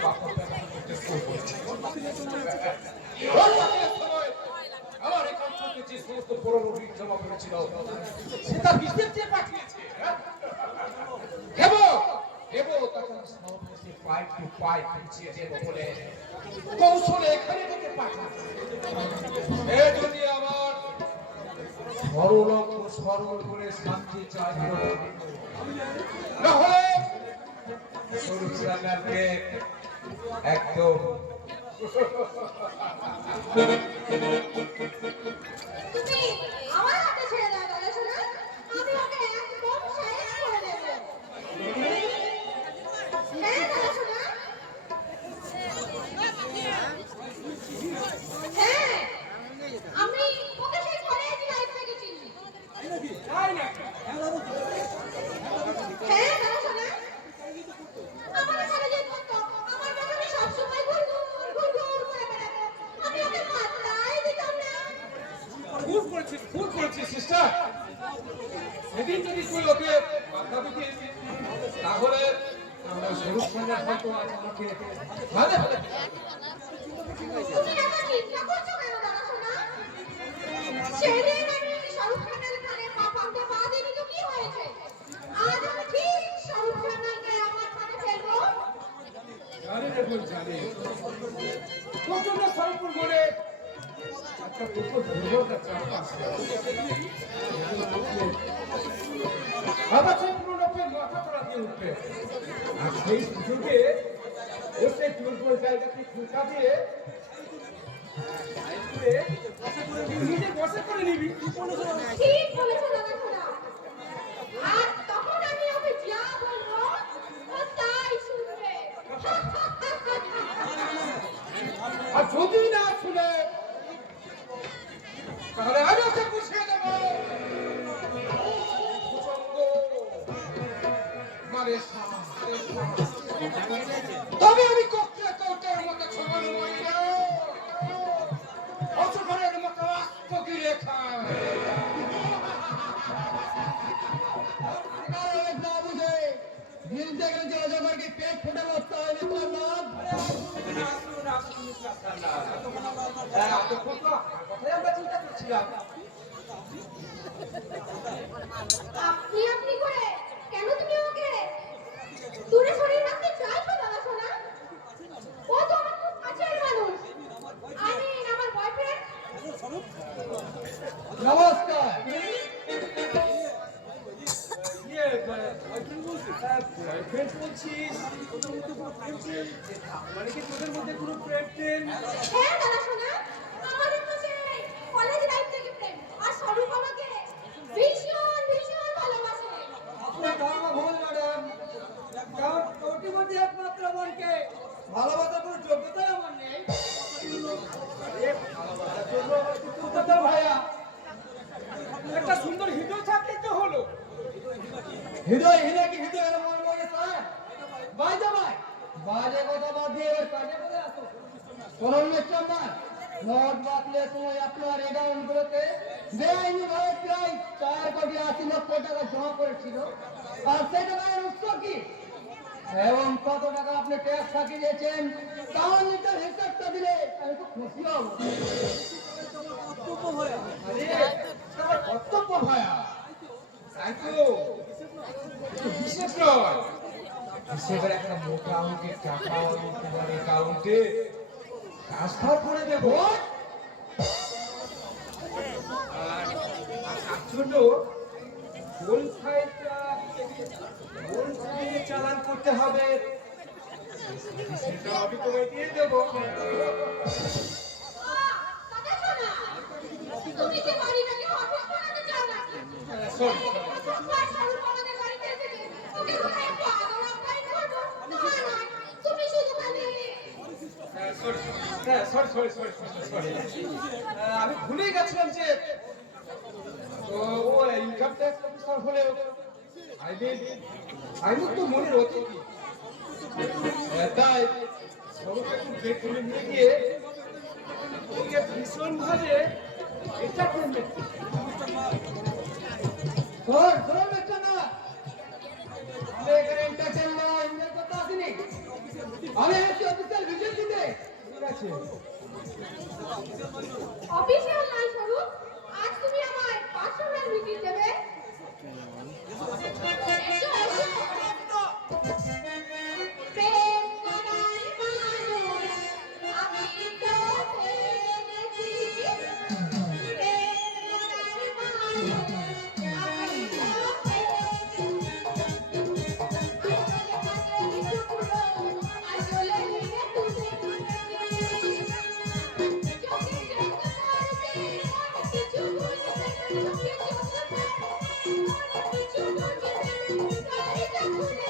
আমার এখান থেকে যে সমস্ত বড় রোগী জমা করেছিল সেটা হিসেব দিয়ে পাঠিয়েছে। দেবো তখন সব কিছু পাইপ টু পাইপ পিছিয়ে দেবো বলে কৌশলে এখানে থেকে পাঠাচ্ছে। এ যদি আবার সরল করে শান্তি চায় নাহলে স্বরূপ সাগরকে একদম তুমি আমার হাতে ছেড়ে দাও দাদা শোনা, আমি ওকে একদম সাইজ করে দেব। হ্যাঁ দাদা শোনা, হ্যাঁ আমি ওকে সেই ঘরে লাইফ রেখেছি। হ্যাঁ দাদা শোনা, আমার সাথে যে করতো আমার পেছনে সবসময় ঘুর করে বেড়াতো, আমি ওকে মাত্রাই দিতাম না। ভুল করেছিস সিস্টার। সেদিন যদি তুই ওকে বাধা দিতিস তাহলে আমরা স্বরূপ সাজার হয়তো আজ আমাকে ভালো ভালো তুমি আমার চিন্তা করছো কেন দাদা শোনা? সেদিন আমি শাহরুখ খানের কানে পা পাতে পা দিইনি তো কি হয়েছে? আজ আমি ঠিক শাহরুখ খানকে আমার কানে ফেলবো। জানি রে বল জানি প্রচন্ড স্বরূপুর করে একটা কুকুর দুর্বলতা চাপ আছে। আবার সেই পুরোটাকে মাথা করা দিয়ে উঠবে আর সেই সুযোগে ও সেই দুর্বল জায়গাকে ফুলকা দিয়ে নিজে বসে করে নিবি। ঠিক বলেছো দাদা শোনা। আর তখন আমি ওকে যা বলবো ও তাই শুনবে। যদি না শুনে তাহলে আমি ওকে বুঝিয়ে দেবো মানে তবে আমি কক্ষে কৌটের মতো ছবল করি না অসুখের মতো আত্মকি রেখা না বুঝে দিন থেকে জলজমার কি পেট ফুটে বসতে হয় তোমার নাম আপনি আপনি করে কেন তুমি ওকে দূরে সরিয়ে রাখতে চাইছো দাদা সোনা? ও তো আমার খুব কাছের মানুষ। আমি আমার বয়ফ্রেন্ড। নমস্কার বয়ফ্রেন্ড বলছিস মানে কি তোদের মধ্যে কোনো প্রেম টেম? হ্যাঁ দাদা সোনা, আমাদের তো সেই কলেজ লাইফ থেকে প্রেম। আর স্বরূপ আমাকে ভীষণ ভীষণ ভালোবাসে। আপনার ধারণা ভুল ম্যাডাম, কারণ ওটির মধ্যে একমাত্র মনকে ভালোবাসার কোনো যোগ্যতাই আমার নেই। ভালোবাসার জন্য আমার কিছু কথা ভাইয়া, একটা সুন্দর হৃদয় থাকলে তো হলো। হৃদয় হৃদয় কি হৃদয়ের মন বলে স্যার বাই ভাই বাজে কথা বাদ দিয়ে এবার কাজে করে আসো শুনুন মিস্টার ম্যান নোট বাতিলের সময় আপনার অ্যাকাউন্টগুলোতে বেআইনিভাবে প্রায় 4,80,00,000 টাকা জমা করেছিল আর সেই টাকার উৎস কি এবং কত টাকা আপনি ট্যাক্স ফাঁকি দিয়েছেন তার নিজের হিসাবটা দিলে আমি খুব খুশি হব আরে কর্তব্য ভাইয়া তাই তো বিশেষ নয় হিসেবের একটা মোটা অঙ্কের টাকা তোমার অ্যাকাউন্টে ট্রান্সফার করে দেবো আর তার জন্য কোন ফাইলটা কোন ফাইলে চালান করতে হবে সেটা আমি তোমায় দিয়ে দেবো দাদা সোনা, তুমি যে বাড়িটাকে অফিস বানাতে চাও নাকি? শোন আর স্বরূপ আমাদের বাড়িতে এসেছে। ওকে কোথায় একটু আদর আপ্যায়ন করবো? না, না, তুমি শুধু খালি সরি আমি ভুলেই গেছিলাম যে তো ও ইনকাম ট্যাক্স অফিসার হলেও আইনি তো মনের অতিথি তাই সবকে একটু বেডরুমে নিয়ে গিয়ে ওকে ভীষণ ভাবে এটা করবে শোন মিস্টার না আমি এখানে এন্টারটেইন না এনজয় করতে আসিনি আমি এসেছি অফিসিয়াল ভিজিট দিতে ঠিক আছে অফিসিয়াল নয় স্বরূপ, আজ তুমি আমায় পার্সোনাল মিটিং দেবে। এসো, এসো। প্রেম করার মানুষ আমি তো পেয়েছি। প্রেম করার মানুষ আমি তো পেয়েছি। আসলে তুমি চোখে চোখ করতে কিছু বুঝতে চোখে চোখ করতে কিছু বুঝতে গাড়িটা খুলে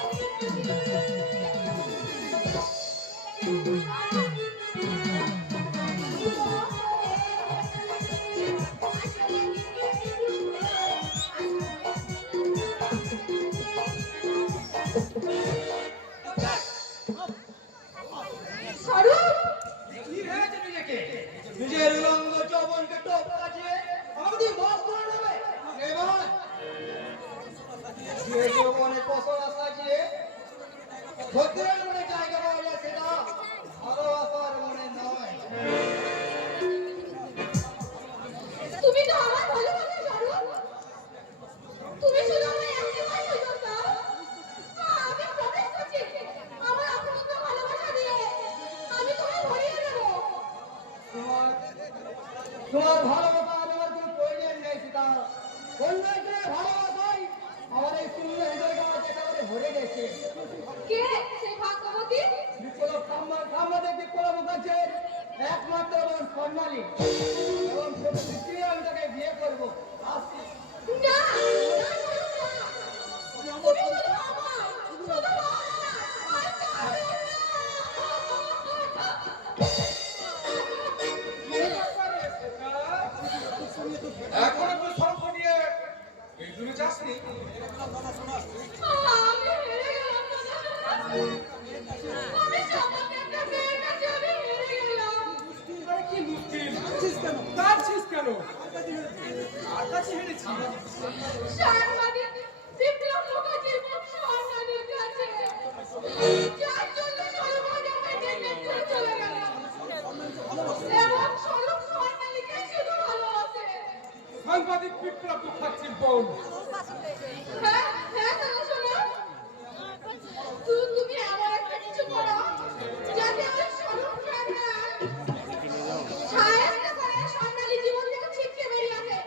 স্বরূপ, কি ভেবেছে নিজেকে নিজের উলঙ্গ যৌবনকে টপ কাটিয়ে আমাকে দিয়ে বাস করে নেবে এবার যে যৌবনে পশলা সাজিয়ে ভদ্রের মনে জায়গা পাইলে সেটা ভালোবাসার মনে নয় তুমি তো আমার ভালোবাসা স্বরূপ। তুমি শুধু আমায় একবার সুযোগ দাও। আমি প্রমিস করছি, আমার অপূর্ণ ভালোবাসা দিয়ে আমি তোমায় ভরিয়ে দেবো। তোমার ভালোবাসা আমার কোনো প্রয়োজন নেই সীতা অন্য একজনের ভালোবাসাই আমার এই সুন্দর হৃদয়টা একেবারে ভরে গেছে কে সেই ভাগ্যবতী? বিপ্লব সাংবাদিক বিপ্লব মুখার্জীর একমাত্র বোন স্বর্ণালী এবং প্রতিশ্রুতি আমি তাকে বিয়ে করবো আসছি না, না, স্বরূপ, না। তুমি শুধু আমার, শুধু আমার, আর কারো না। সাংবাদিক বিপ্লব মুখার্জির মুখ সাংবাদিক কাছে যার জন্য সর্বদা আমায় নির্দেশ করে চলে গেল এবং স্বরূপ সাংবাদিককে শুধু ভালোবাসে। সাংবাদিক বিপ্লব মুখার্জির বউ। হ্যাঁ হ্যাঁ দাদা শোনো, তুমি এমন একটা কিছু করো যাতে ওই স্বরূপ সায়স্তা করে স্বর্ণালী জীবন থেকে ছিটকে বেরিয়ে আসে।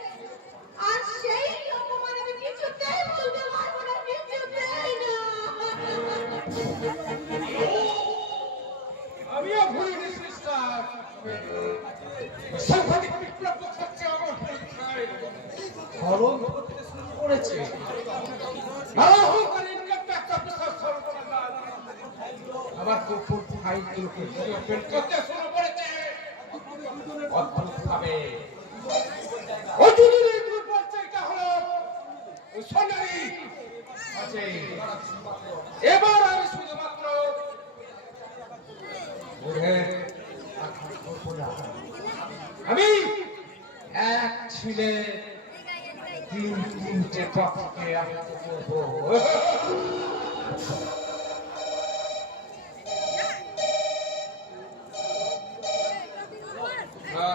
আর সেই অপমান আমি কিছুতেই ভুলতে পারবো না, কিছুতেই না। আমিও ভুলিনি সিস্টার। সাংবাদিক বিপ্লব মুখার্জি আমার পরীক্ষায় ফলন করতে শুরু করেছে। অহংকারী ইনকাম অফিসার সর্বনাশ আবার কুকুর ফাইলগুলোকে ওপেন করতে শুরু করেছে অদ্ভুতভাবে। ওই দুদিনের দুর্বল চাইটা হলো ওই সোনারি আছে। এবার আমি শুধুমাত্র আমি এক ছিলে তিনটে পক্ষে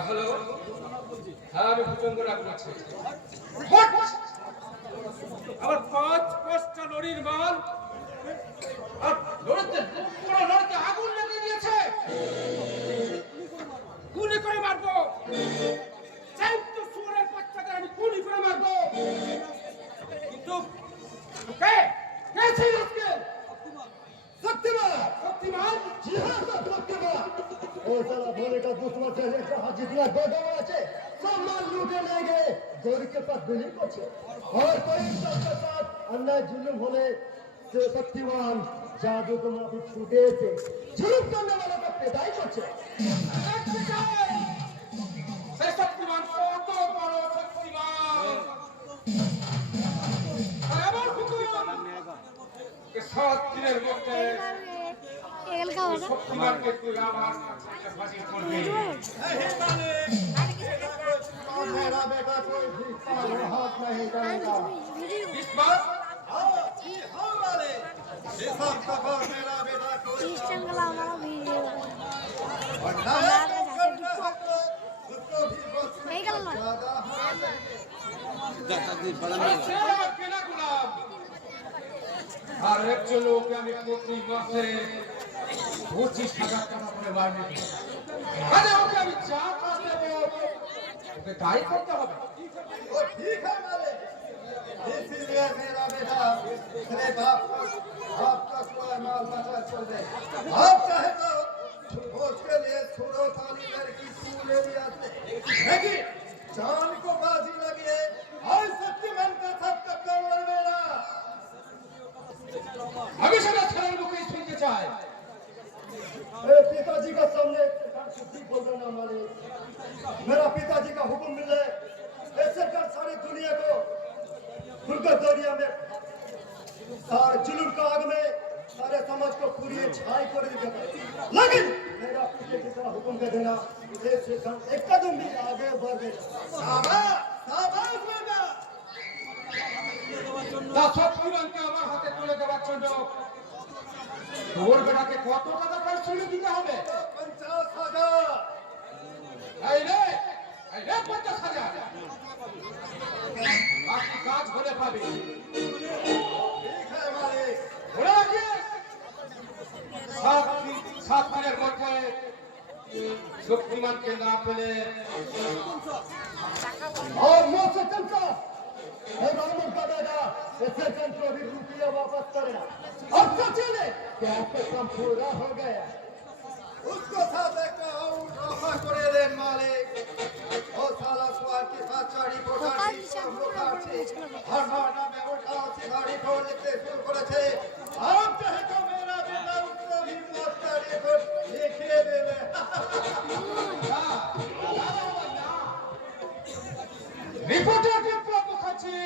হ্যালো, হ্যাঁ আমি ভূচন্দ্র রাগ করছি। আমার 5-5টা লরির মাল আর লরিতে আগুন লেগে দিয়েছে। গুলি করে মারবো, শুয়োরের বাচ্চাদের আমি গুলি করে মারবো। কিন্তু কে কে ছিল আজকে? शक्तिमान শক্তিমান जी हाँ सब शक्तिमान ओ साला भोले का दुश्मन से एक हाजी दिया दो दवा আছে सम्मान लूटे ले गए गौरी के पास बिलिंग করছে और कोई सबके साथ अन्याय जुल्म होने से शक्तिमान जादू को माफी छूटे से जुल्म करने वाला का पैदाई করছে সে শক্তিমান কত বড় শক্তিমান। আর আমার হুকুম যে 7 দিনের মধ্যে শক্তিমানকে তুই আমার কাছে ফাঁসি করবি। मेरा बेटा कोई भी हाथ नहीं डालेगा বিশ্বাস हाँ वाले ये सब खबर मेरा बेटा कोई और नया करना है तो उसको भी बस ज्यादा আর একজন লোককে আমি প্রতি মাসে 25,000 টাকা করে মাইনে দিই। আরে ওকে আমি যা কাজ দেবো ওকে তাই করতে হবে। वो ठीक है मालिक इसीलिए मेरा बेटा तेरे बाप आपका कोई माल बचा चल दे आप चाहे तो उसके लिए छोड़ो थाली लड़की तू ले लिया लेकिन जान को बाजी लगी है और सच्ची मन का सब टक्कर मेरा আমি সেটা ছেলের মুখেই শুনতে চাই। पिताजी का सामने ठीक बोल रहा ना मालिक मेरा पिताजी का हुक्म मिले ऐसे कर सारी दुनिया को खुलकर दरिया में सारे जुलूम का आग में सारे समाज को पूरी छाई कर देगा लेकिन मेरा पिताजी का हुक्म कर देना ऐसे एक कदम भी आगे बढ़ गए शाबाश शाबाश बेटा তা শক্তিমানকে আমার হাতে তুলে দেওয়ার জন্য তোর বেটাকে কত টাকা পরিশ্রম দিতে হবে? 50,000 এই রে 50,000 বাকি কাজ হলে পাবি। ठीक है मालिक বলে রাখিস 7 দিনের মধ্যে শক্তিমানকে না পেলে और मौसम चलता रामन का बेटा ऐसे को भी रुपया वापस करेगा अब तो चले क्या आपका काम पूरा हो गया उसको साथ एक ऑफा करे रे मालिक ओ साला स्वार के साथ चाड़ी कोठारी हर माना में उठाओ सिधारी को लिखते शुरू করেছে आप चाहे तो मेरा बेटा उसको भी मौत चाड़ी को लिखे देवे রিপোর্টার বিপ্লব মুখার্জি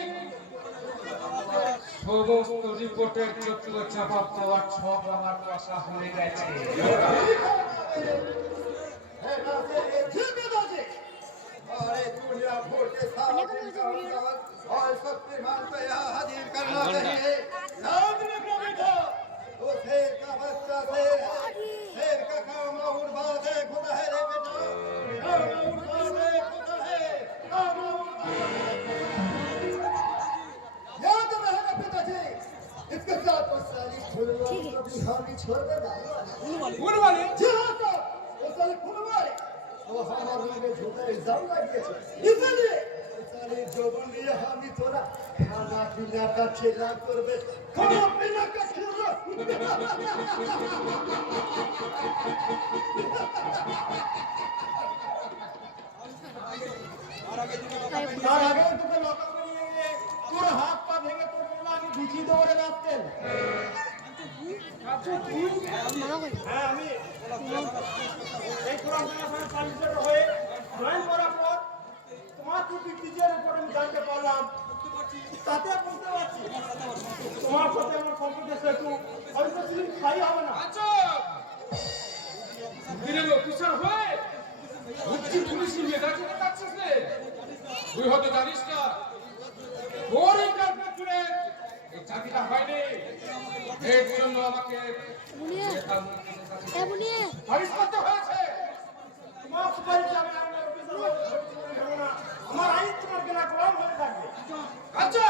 সমস্ত রিপোর্টের যোগ্য জবাব দেওয়ার ছক আমার পাশা হয়ে গেছে। अरे दुनिया झूठ के साथ और शक्तिमान को यहाँ हाजिर करना चाहिए। याद रखना बेटा, वो शेर का बच्चा शेर है, शेर का काम और बात है खुदा है रे बेटा, काम और बात है खुदा है, काम और बात है। याद रहेगा पिताजी, इसके साथ वो साली फुलवारी छोड़ देगा। फूल वाले जी हाँ साहब, वो साले फुलवारी वो हमारे लगे झूठा इल्जाम लगे थे, इसलिए वो साले जो बन रही है हामी थोड़ा खाना पीना का खेला करबे, खाना पीना का खेला। তার আগে তোকে লকআপ করে নিয়ে গিয়ে তোর হাত পা ভেঙে তোর জন্য আমি বিচি দৌড়ে রাখতেন। হ্যাঁ আমি এই কোরআন খানা সার্ভিসের হয়ে জয়েন করার পর তোমার দুটি টিচার উপর আমি জানতে পারলাম, তাতে বুঝতে পারছি তোমার সাথে আমার কম্পিউটার সেতু হয়তো সিলিং খাই হবে না। আচ্ছা দিনের অফিসার হয়ে উচ্চ পুলিশি মেধাকে কাটছিস রে, তুই হয়তো জানিস না তোর ইন্টারভিউ করে এই চাকরিটা হয়নি, এর জন্য আমাকে খারিজ করতে হয়েছে। তোমার সুপারিশ আমি আমার অফিসার হয়ে যাব না, আমার আইন তোমার কেনা কম হয়ে থাকবে। আচ্ছা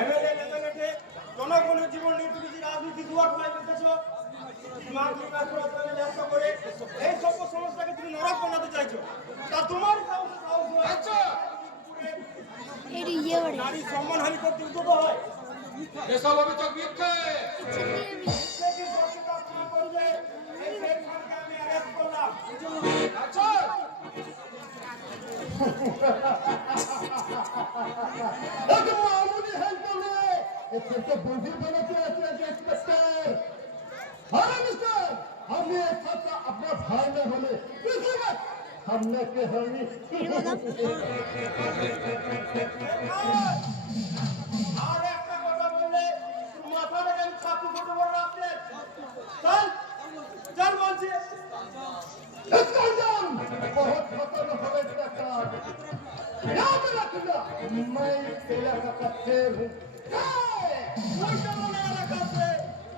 এমএলএ নেতাকে জনগণের জীবন নিয়ে তুমি যে রাজনীতি দুয়ার খোলাই করতেছো, তোমার বিকাশ প্রচারে ব্যস্ত করে এই সব সমস্যাকে তুমি নরক বানাতে চাইছো, তা তোমার সাহস হয় আচ্ছা নারী সম্মানহানি করতে উদ্যত হয়। এসব অভিযোগ মিথ্যে। মিথ্যেকে সত্যতা প্রমাণ করবে, এই শেখ খানকে আমি অ্যারেস্ট করলাম। আচ্ছা एक मामूली हेल्प नहीं, एक तो बुद्धि बनाते रहते हैं इंस्पेक्टर। अरे मिस्टर, हमने एक साथ अपना भाई में होने किसी वक्त हमने के हरनी আর একটা কথা বললে মাথাটাকে আমি ছাত্র ছোট বড় রাখতে চল চল বলছি। इसका अंजाम बहुत खतरनाक है इंस्पेक्टर। याद रखना, मैं इस इलाका का शेर हूँ।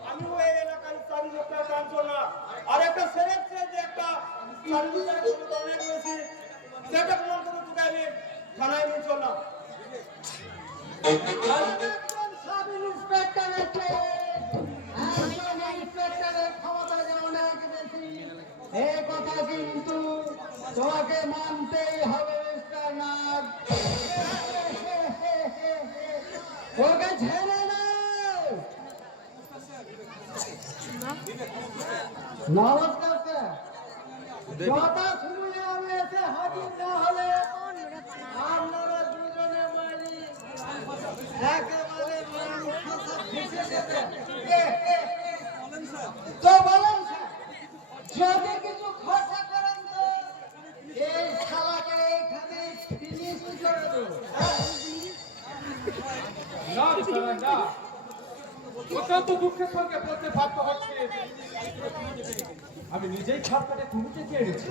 আমি ওই এলাকার স্থানীয় লোকটা জানছো না, আর একটা সেরেছে যে একটা সার্ভিসের অনেক রয়েছে, সেটা প্রমাণ করে তোকে আমি থানায় নিয়ে চললাম। সাব ইন্সপেক্টরের ইন্সপেক্টরের ক্ষমতা যে অনেক বেশি, এই কথা কিন্তু তোমাকে মানতেই হবে মিস্টার নাগ। ওকে ছেড়ে দাও। নমস্কার স্যার, কথা শুনে আমি এসে হাজির না হলে আপনারা দুজনে বাড়ি একেবারে তো বলেন স্যার, যদি কিছু খরচা করেন তো এই শালাকে এখানে ফিনিশ করে দেবো। না দাদা, না অত্যন্ত দুঃখের সঙ্গে বলতে বাধ্য হচ্ছে আমি নিজেই ছাপ কাটে তুমিতে চেয়ে গেছি,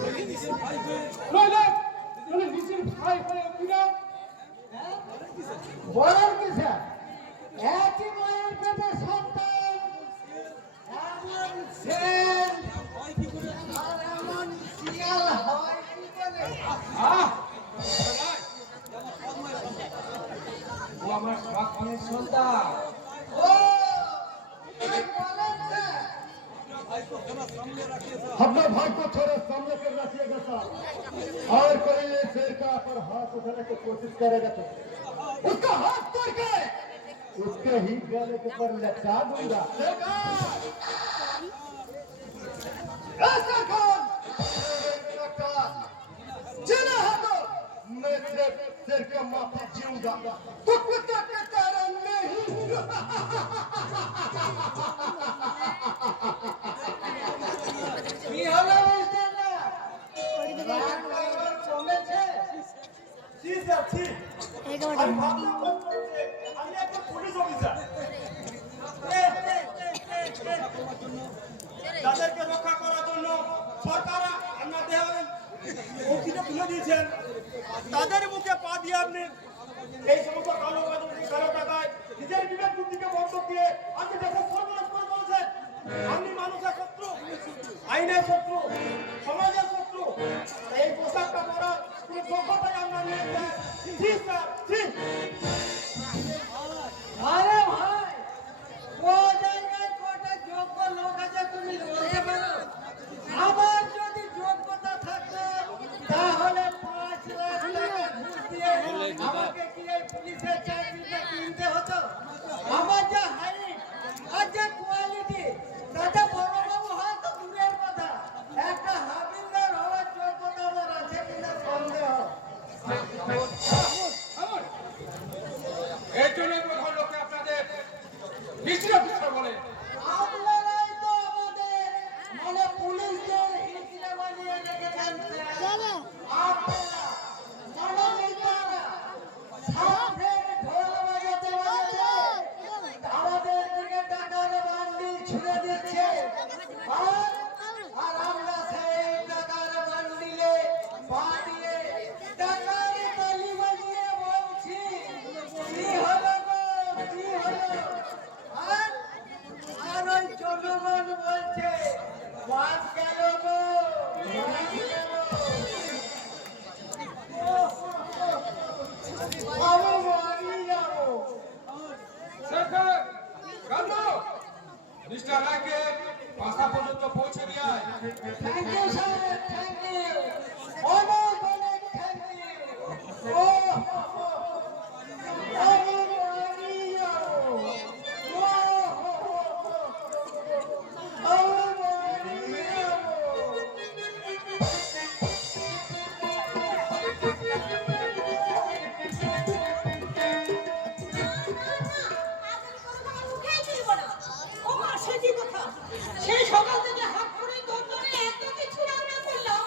নইলে নিজের ভাই হয়ে কিনা বলেন কি স্যার, একই মায়ের পেটে সন্তান, এমন সেন আর এমন শিয়াল হয় কি করে? আহ ও আমার সন্তানের সন্তান। ও বলেন স্যার, अपने भाई को थोड़ा सामने कर रखिएगा साहब, और कोई ये शेर का पर हाथ उठाने की कोशिश करेगा तो उसका हाथ तोड़ के उसके ही गले के ऊपर लटका दूंगा। ऐसा कौन जिन्हें है तो मैं शेर के माथे जीऊंगा तो कुत्ते के कारण नहीं। কি হলো মিস্টার নাগ? রাগ এবার কমেছে? জি স্যার, জি। আমি ভাবলাম আমি একটা পুলিশ অফিসার, তাদেরকে রক্ষা করার জন্য সরকার আমাদের বক্তৃতা তুলে দিয়েছেন, তাদের মুখে পা দিয়ে আপনি এই সমস্ত কালো বাজারে কালো টাকায় নিজের বিবেক বুদ্ধিকে বন্ধ দিয়ে আজকে দেশের সর্বনাশ করে চলেছেন। আপনি মানুষের শত্রু, আইনের শত্রু, সমাজের শত্রু। এই পোশাকটা পরার কোনো যোগ্যতাই আপনার নেই। ঠিক স্যার, ঠিক। আরে ভাই, ও জায়গায় কটা যোগ্য লোক আছে তুমি বলতে পারো? আমার যদি যোগ্যতা থাকতো তাহলে 5 লাখ টাকা ঘুষ দিয়ে আমাকে কি এই পুলিশের চাকরিটা কিনতে হতো? আমার যা হাইট আর যা কোয়ালিটি, তাতে বড়বাবু হয়তো দূরের কথা, একটা হাবিলদার হওয়ার যোগ্যতা আমার আছে কিনা সন্দেহ। এর জন্য প্রধান লোকে আপনাদের দৃষ্টি অফিসার বলে। আপনারাই তো আমাদের মানে পুলিশদের হিসেবে বানিয়ে রেখেছেন। আপনারা জননেতারা সামনের ঢোল বাজাতে বাজাতে আমাদের দিকে টাকার বান্ডিল ছুঁড়ে দিচ্ছে, আর আমরা সেই টাকার বান্ডিলে পা দিয়ে টাকার তালি বাজিয়ে বলছি, কি হলো গো, কি হলো? আর ওই জনগণ বলছে বাস গেল গো, বাস গেল। আমি বাড়ি যাবো। শেখর, কান্দো, মিস্টার রায়কে বাসা পর্যন্ত পৌঁছে দিয়ে আয়। Thank you sir, thank you, অনেক অনেক থ্যাংক ইউ। আমি বাড়ি যাবো। আমি বাড়ি যাবো। সেই সকাল থেকে হাত করে দৌড় ধরে এত কিছু রান্না করলাম,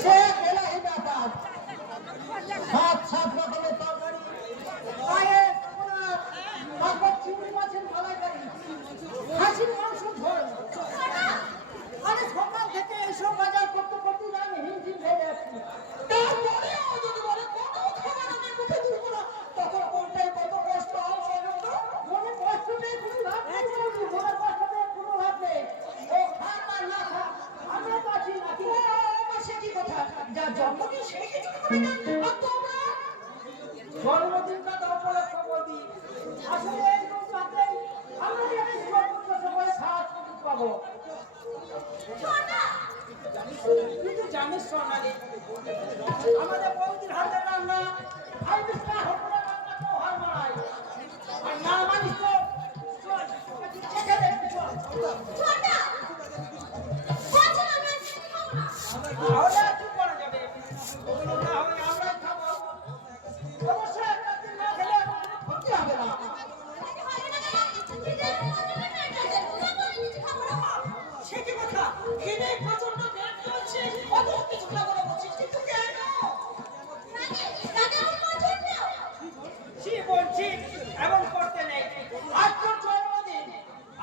সে এলাহি ব্যাপার, 7 রকমের তরকারি, পায়েস, পোড়া, তারপর চিংড়ি মাছের মালাইকারি, খাসির মাংস ঝোল। আরে সকাল থেকে এইসব বাজার করতে করতে আমি হিমশিম খেয়ে যাচ্ছি। তারপরেও যদি বলে কোনো খাবার আমি মুখে তুলবো না, তখন কোনটাই কত কষ্ট হয় বলুন তো? মনে কষ্ট নেই, কোনো লাভ নেই বলছি, মনে কষ্ট নেই, কোনো লাভ নেই। ও খাক আর না খাক, আমরা তো আছি নাকি? সে কি কথা, যা জন্মদিন সেই কিছু করে না, আর তোমরা জন্মদিনটা তো উপলক্ষ বলবি। আসলে এই রাতে আমরা যে একটু জন্মদিন বলে খাওয়া সুযোগ পাবো। তুই তো জানিস সোনালি, আমাদের বৌদির হাতে রান্না 5 স্টার হোটেলে রান্না তো হয় মারাই। আর না মানিস তো চল, চেখে দে, চল। তাহলে আর কি করা যাবে? ওগুলো না হলে আমরাই খাবো। অবশ্যই একটা দিন না খেলে আমাদের ক্ষতি হবে না। সে কি কথা? খিদে প্রচন্ড পেট চলছে, কত কিছু খাবো না বলছিস, কিন্তু কেন? সে বলছি এমন করতে নেই। আজ তোর জন্মদিন,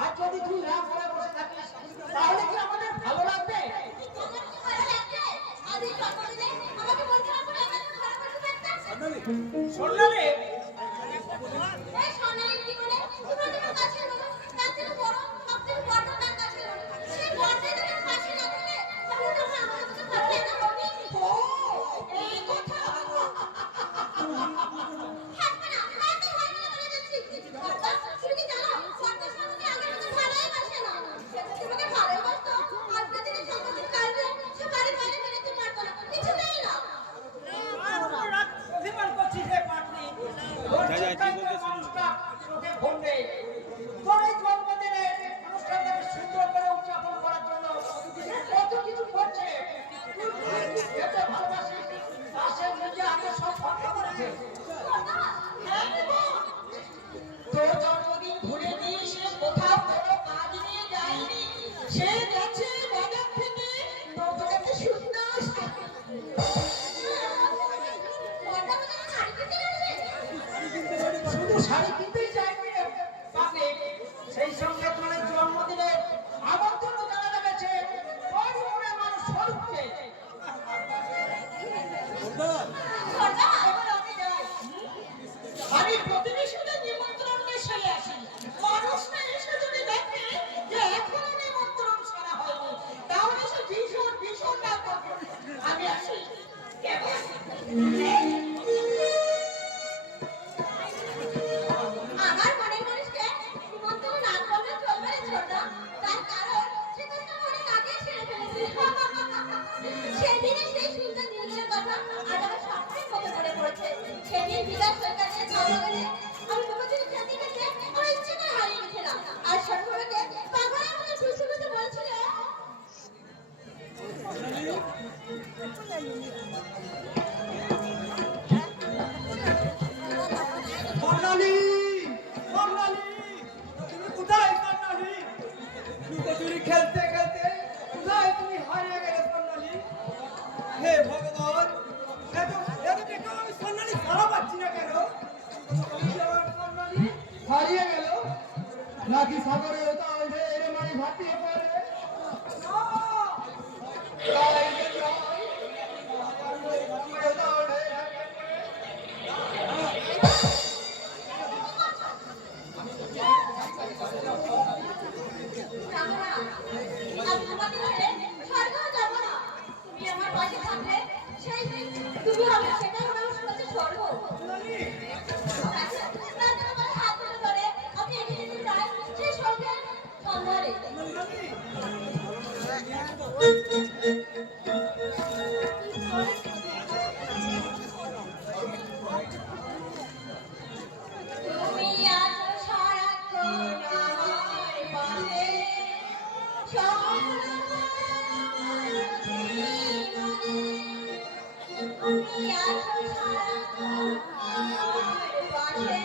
আজ যদি তুই রাগ করে বসে থাকিস তাহলে কি আমাদের ভালো লাগবে? সোনালি, অভিমান করছিস রে পাটনি। মানুষটা চোখে ঘুম নেই। তোর এই জন্মদিনে অনুষ্ঠানটাকে সুন্দর করে উদযাপন করার জন্য কত কিছু করছে। তুই যেতে ভালোবাসিস, পাশে নিজে আগে সব বন্ধ করেছে। তোর জন্মদিন ঘুরে দিয়ে সে কোথাও কোনো কাজ নিয়ে যায়নি, সে গেছে বাজার থেকে তোর কাছে শুকনো শুধু শাড়ি কিনতেই চাইবে, সেই সঙ্গে হারিয়ে গেল নাকি সাগরে তাই ঢের মাঝে ভাটিয়ে পড়ে তাই যে জয়, তাও ঢের আমি তোমাকে ছেড়ে স্বর্গেও যাবো না। তুমি আমার পাশে থাকলে সেই দিন তুমি হবে, সেটাই হবে আমার কাছে স্বর্গ। রাতে আমার হাত ধরে ধরে আমি এগিয়ে যেতে চাই সেই স্বর্গের সন্ধানে। তুমি আছো সারাক্ষণ আমার পাশে, তুমি আছো সারাক্ষণ আমার পাশে।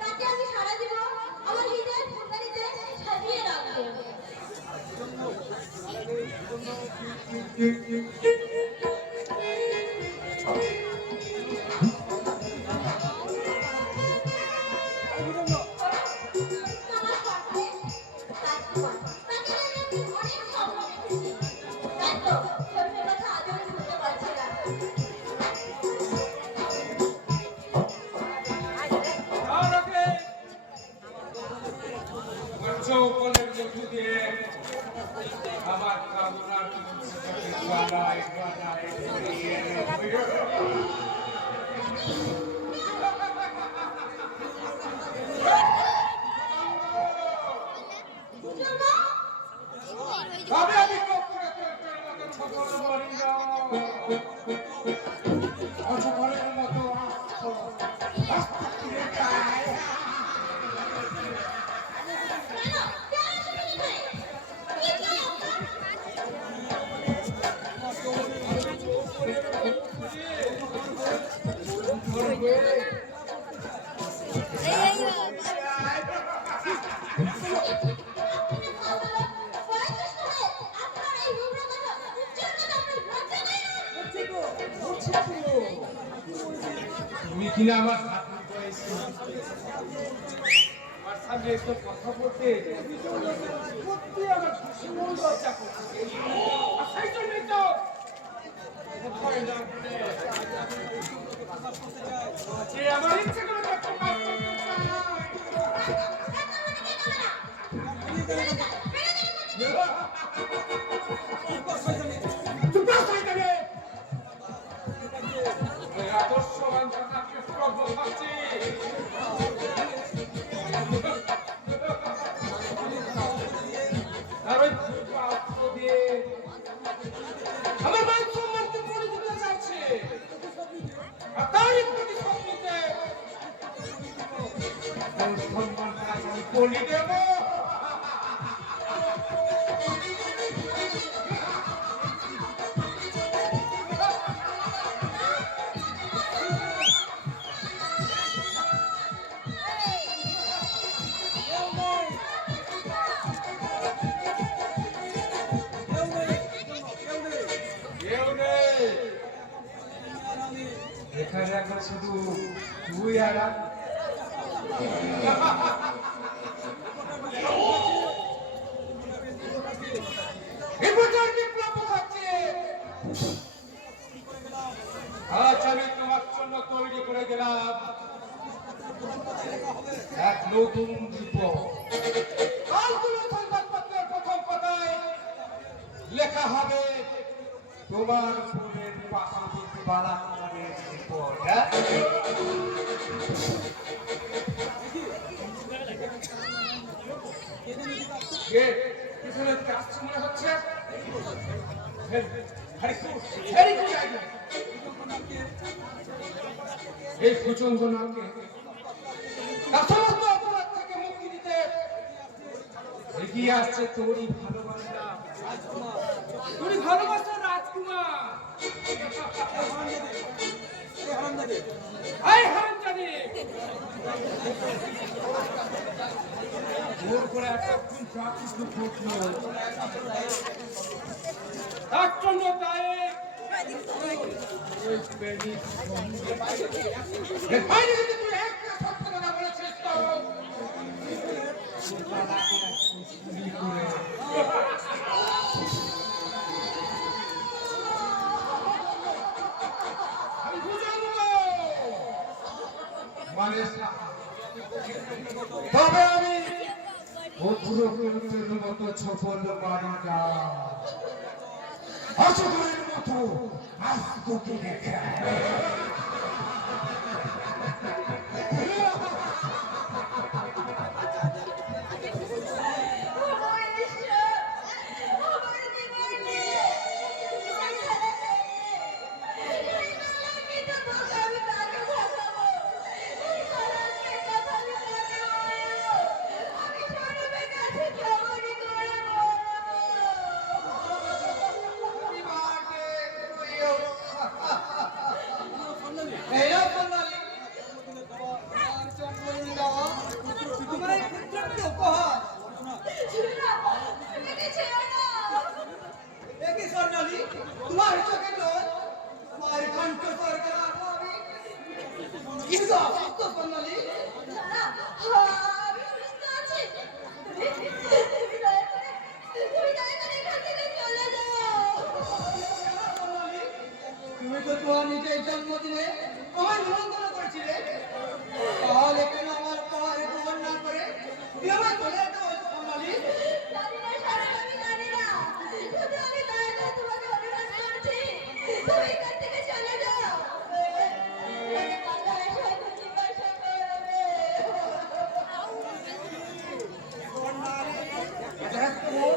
তাকে আমি সারা জীবন আমার হৃদয়ের ফুলদানিতে সাজিয়ে রাখবো। চৌকলের মধ্য দিয়ে আমার কামনার গলায় গলায় জড়িয়ে তবে আমি সকল মরি না অসকলের মতো তুমি কিনা আমার সামনে এসে কথা বলতে সত্যি আমার ভীষণ লজ্জা করছে। সেই জন্যই তো ভয় না করে যে আমার ইচ্ছে করে একটা কাজ করতে চাই। আদর্শবান জনতাকে প্রভু ভাবছি আর ওই পাত্র দিয়ে আমার মান সম্মানকে পড়ে দিতে চাচ্ছে আর তারই প্রতিশোধ সম্মানটা আমি পড়ে দেব। এখানে এখন শুধু তুই আর আজ আমি তোমার জন্য তৈরি করে গেলাম এক নতুন বিপ্লব। সংবাদপত্রের প্রথম পাতায় লেখা হবে তোমার ফুলের পাশাপাশি বালা কালারের রিপোর্ট। পিছনে আসছে মনে হচ্ছে। এই কুচঙ্গনাকে সমস্ত অপরাধ থেকে মুক্তি দিতে এগিয়ে আসছে তোরই ভালোবাসা, তোরই ভালোবাসা রাজকুমার। এই হারামজাদি, জোর করে একটা খুন চাকরি করছিল, তার জন্য দায়ে তবে আমি অধুরের মতো ছফল বাড়ি যা অসুরের মতো আজ তোকে দেখে তুমি তো তোমার নিজের জন্মদিনে আমায় নিমন্ত্রণ করেছিলে, তাহলে কেন আমার পাহাড়ে প্রমাণ না করে তুই আমায় চলে যেতে বলছো সোনালি?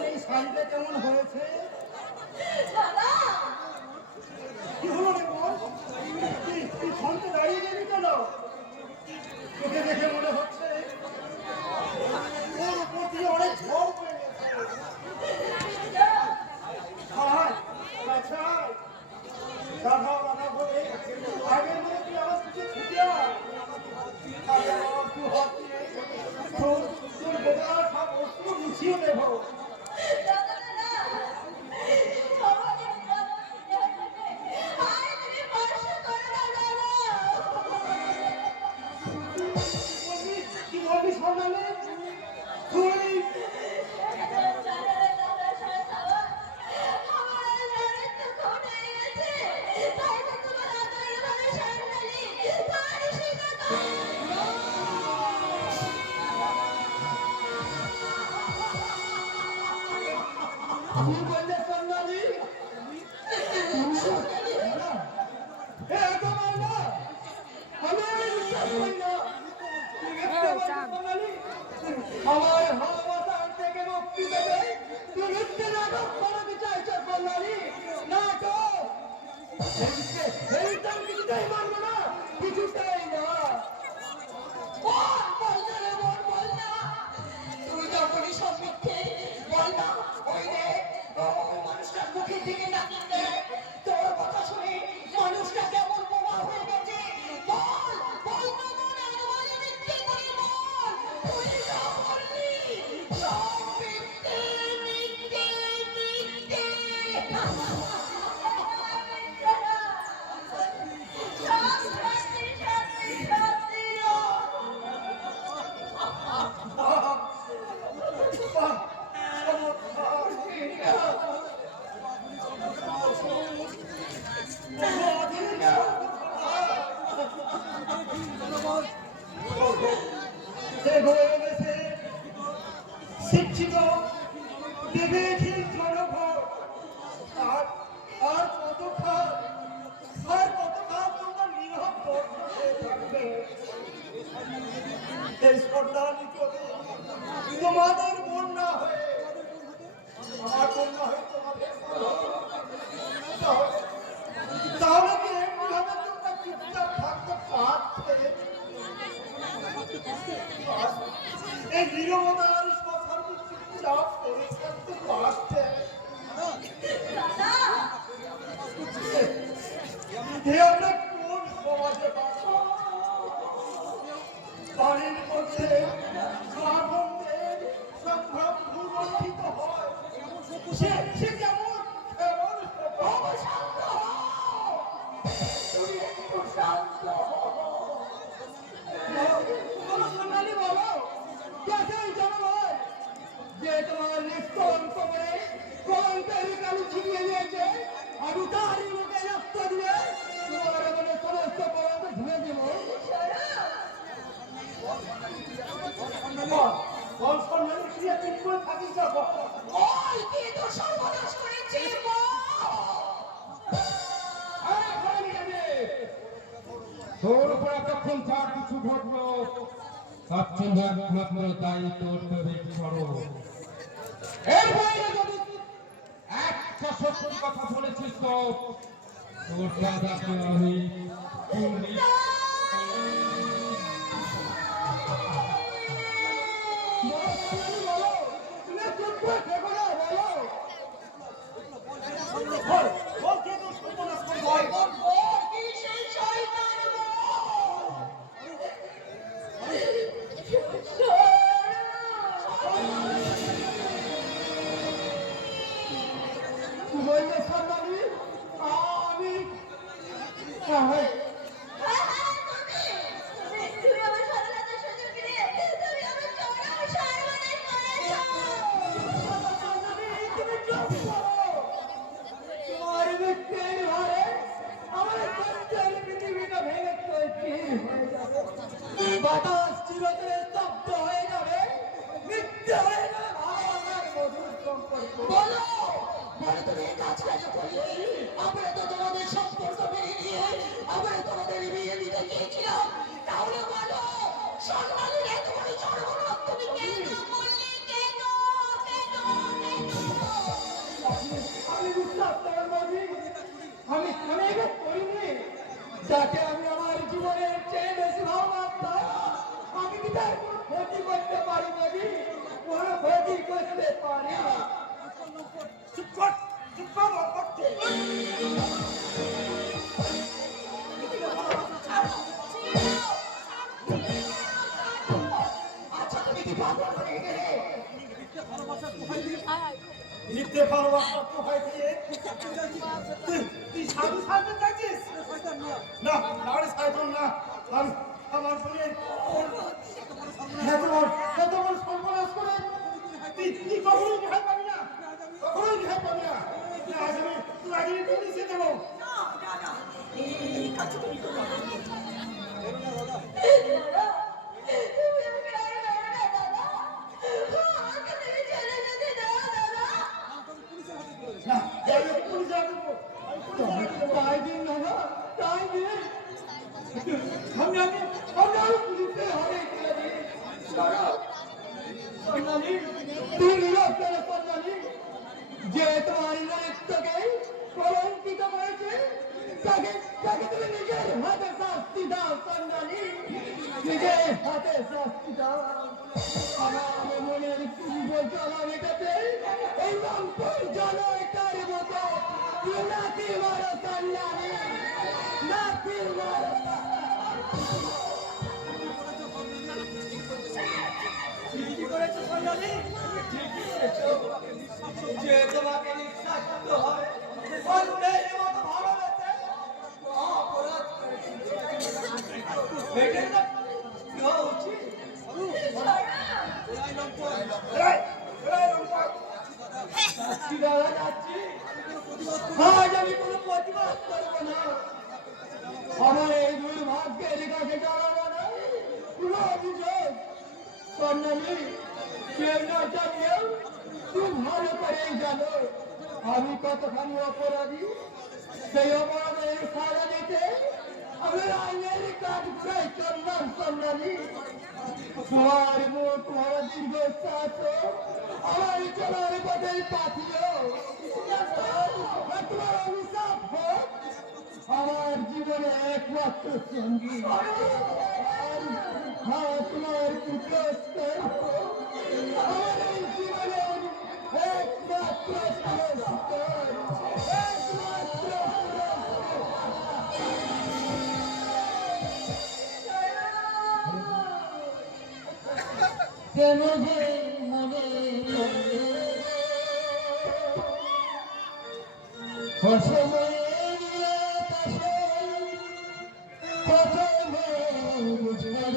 এই শাড়িটা কেমন হয়েছে? কি হলো রে বোন? তুই শান্তি দাঁড়িয়ে গেলি কেন? তোকে দেখে মনে হচ্ছে ওর উপর দিয়ে অনেক ঝড় হয়ে গেছে। আয়, আচ্ছা, রাধা রাধা বলে আগের মনে তুই আমার কিছু ছুটে আয়। তুই হাত দিয়ে তোর বোকার সব অস্ত্র মুছিয়ে দেবো। কি বলবি সোনালি? তুই কি বললে সোনালি? আমার ভালোবাসার থেকে মুক্তি পেতে তুই মিথ্যে নাটক করাতে চাইছো সোনালি? নাটক এইটা কিছুটাই মানবো না, কিছুটাই না। তুই যখনই সব মিথ্যে বল না, ওই রে মানুষটার মুখের দিকে তাকিয়ে তোর কথা শুনে মানুষটা কেমন বোমা হয়ে গেছে। বল বল না, মন একবারে মিথ্যে করে বল, তুই যা বললি সব মিথ্যে মিথ্যে মিথ্যে। এ আমরা কোন সমাজে বাস? বাড়ির মধ্যে স্বাধীনদের সংগ্রাম ভূগঠিত হয়। সে কেমন কেমন শান্ত হও। তুমি একটু শান্ত হও। বলো সোনালি, বলো কেসেই জনগণ যে তোমার নিষ্কলঙ্ক করে কলঙ্কের কালি ছিনিয়ে নিয়েছে, আমি তারই মুখে রক্ত দিয়ে তোমার মনে সমস্ত কলঙ্ক ধুয়ে দেব। সম্মানের ক্রিয়া ঠিক করে থাকিস না। ওই কে তো সর্বনাশ করেছে তোর উপর এতক্ষণ যা কিছু ঘটলো তার জন্য একমাত্র দায়ী তোর তৈরি করো। এর বাইরে যদি একটা সত্যি কথা বলেছিস তো তোর দাদাকে আমি বাতাস চিরতরে স্তব্ধ হয়ে যাবে, মিথ্যে হয়ে যাবে ভালোবাসার মধুর সম্পর্ক। বলো বলো তুমি এই কাজ কেন করলে? আমরা তো তোমাদের সম্পর্ক মেনে নিয়ে আমরা তোমাদের বিয়ে দিতে চেয়েছিলাম। তাহলে বলো সম্মানের এত বড় সর্বনাশ তুমি কেন করলে? কেন কেন আমি বিশ্বাস করেন বাবি, আমি এটা করিনি যাতে আমি আমার জীবনের চেয়ে বেশি ভালোবাসা। আমি কি তার কোনো ক্ষতি করতে পারি বাবি? কোনো ক্ষতি করতে পারি? চুপ কর, চুপ কর, অপত্তি। আচ্ছা তুমি কি পাগল হয়ে গেলে? মিথ্যে ভালোবাসা কোথায় দিয়ে তুই সাধু সাজতে চাইছিস? না আরে সাইতুন না, আমি আমার বলে এত বড় সর্বনাশ করে তুই কখনোই রেহাই পাবি না, কখনোই রেহাই পাবি না। আজ আমি পুলিশে দেবো। যে তোমার নৃত্যকে কলঙ্কিত করেছে তাকে তুমি নিজের হাতে শাস্তি দাও সন্ধানী, নিজের হাতে শাস্তি দাও। আমার মনের কুম্ভ জল মেটাতে এই রংপুর জনতার মতো নাতি মারো সন্ধানী, নাতি মারো। কি করেছো সন্ন্যাসী? যে তোমাকে নিঃশ্বাস হয় অন্যের মতো ভালোবেসে অপরাধ করেছে, এটাই না হওয়া উচিত। যাচ্ছি দাদা, যাচ্ছি। আজ আমি কোনো প্রতিবাদ করবো না, আমার এই দুর্ভাগ্যের কাছে জানাবো না কোনো অভিযোগ। সন্ন্যাসী কেউ না জানিয়েও তুই ভালো করেই জানো আমি কতখানি অপরাধী। সেই অপরাধের সাজা দিতে আমি আইনের কাজ করে চললাম সন্ন্যাসী। তোমার মুখ তোমার দীর্ঘশ্বাস আমার চলার পথে পাঠিও, তোমার অভিশাপ হোক আমার জীবনে একমাত্র সঙ্গী। হ্যাঁ তোমার কুপ্রস্তর আমার এই জীবনের একমাত্র পুরস্কার, একমাত্র পুরস্কার। কেন যে মনে কত বুঝবে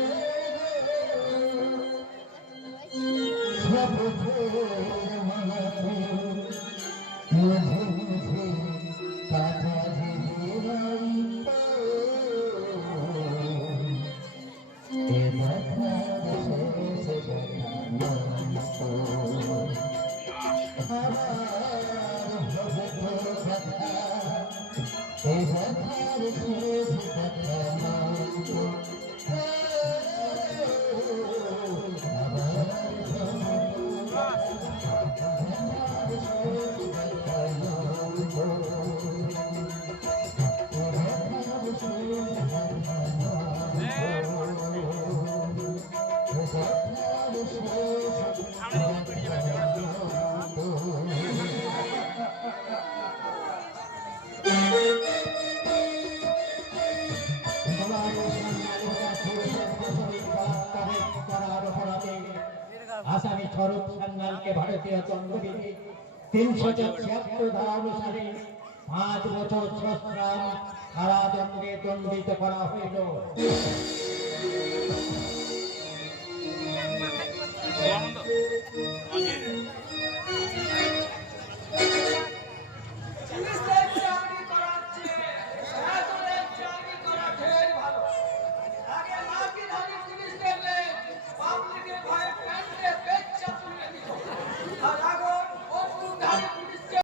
আসামি স্বরূপ সান্যালকে ভারতীয় দণ্ডবিধি 376 ধারা অনুসারে 5 বছর সশ্রম কারাদণ্ডে দণ্ডিত করা হইল।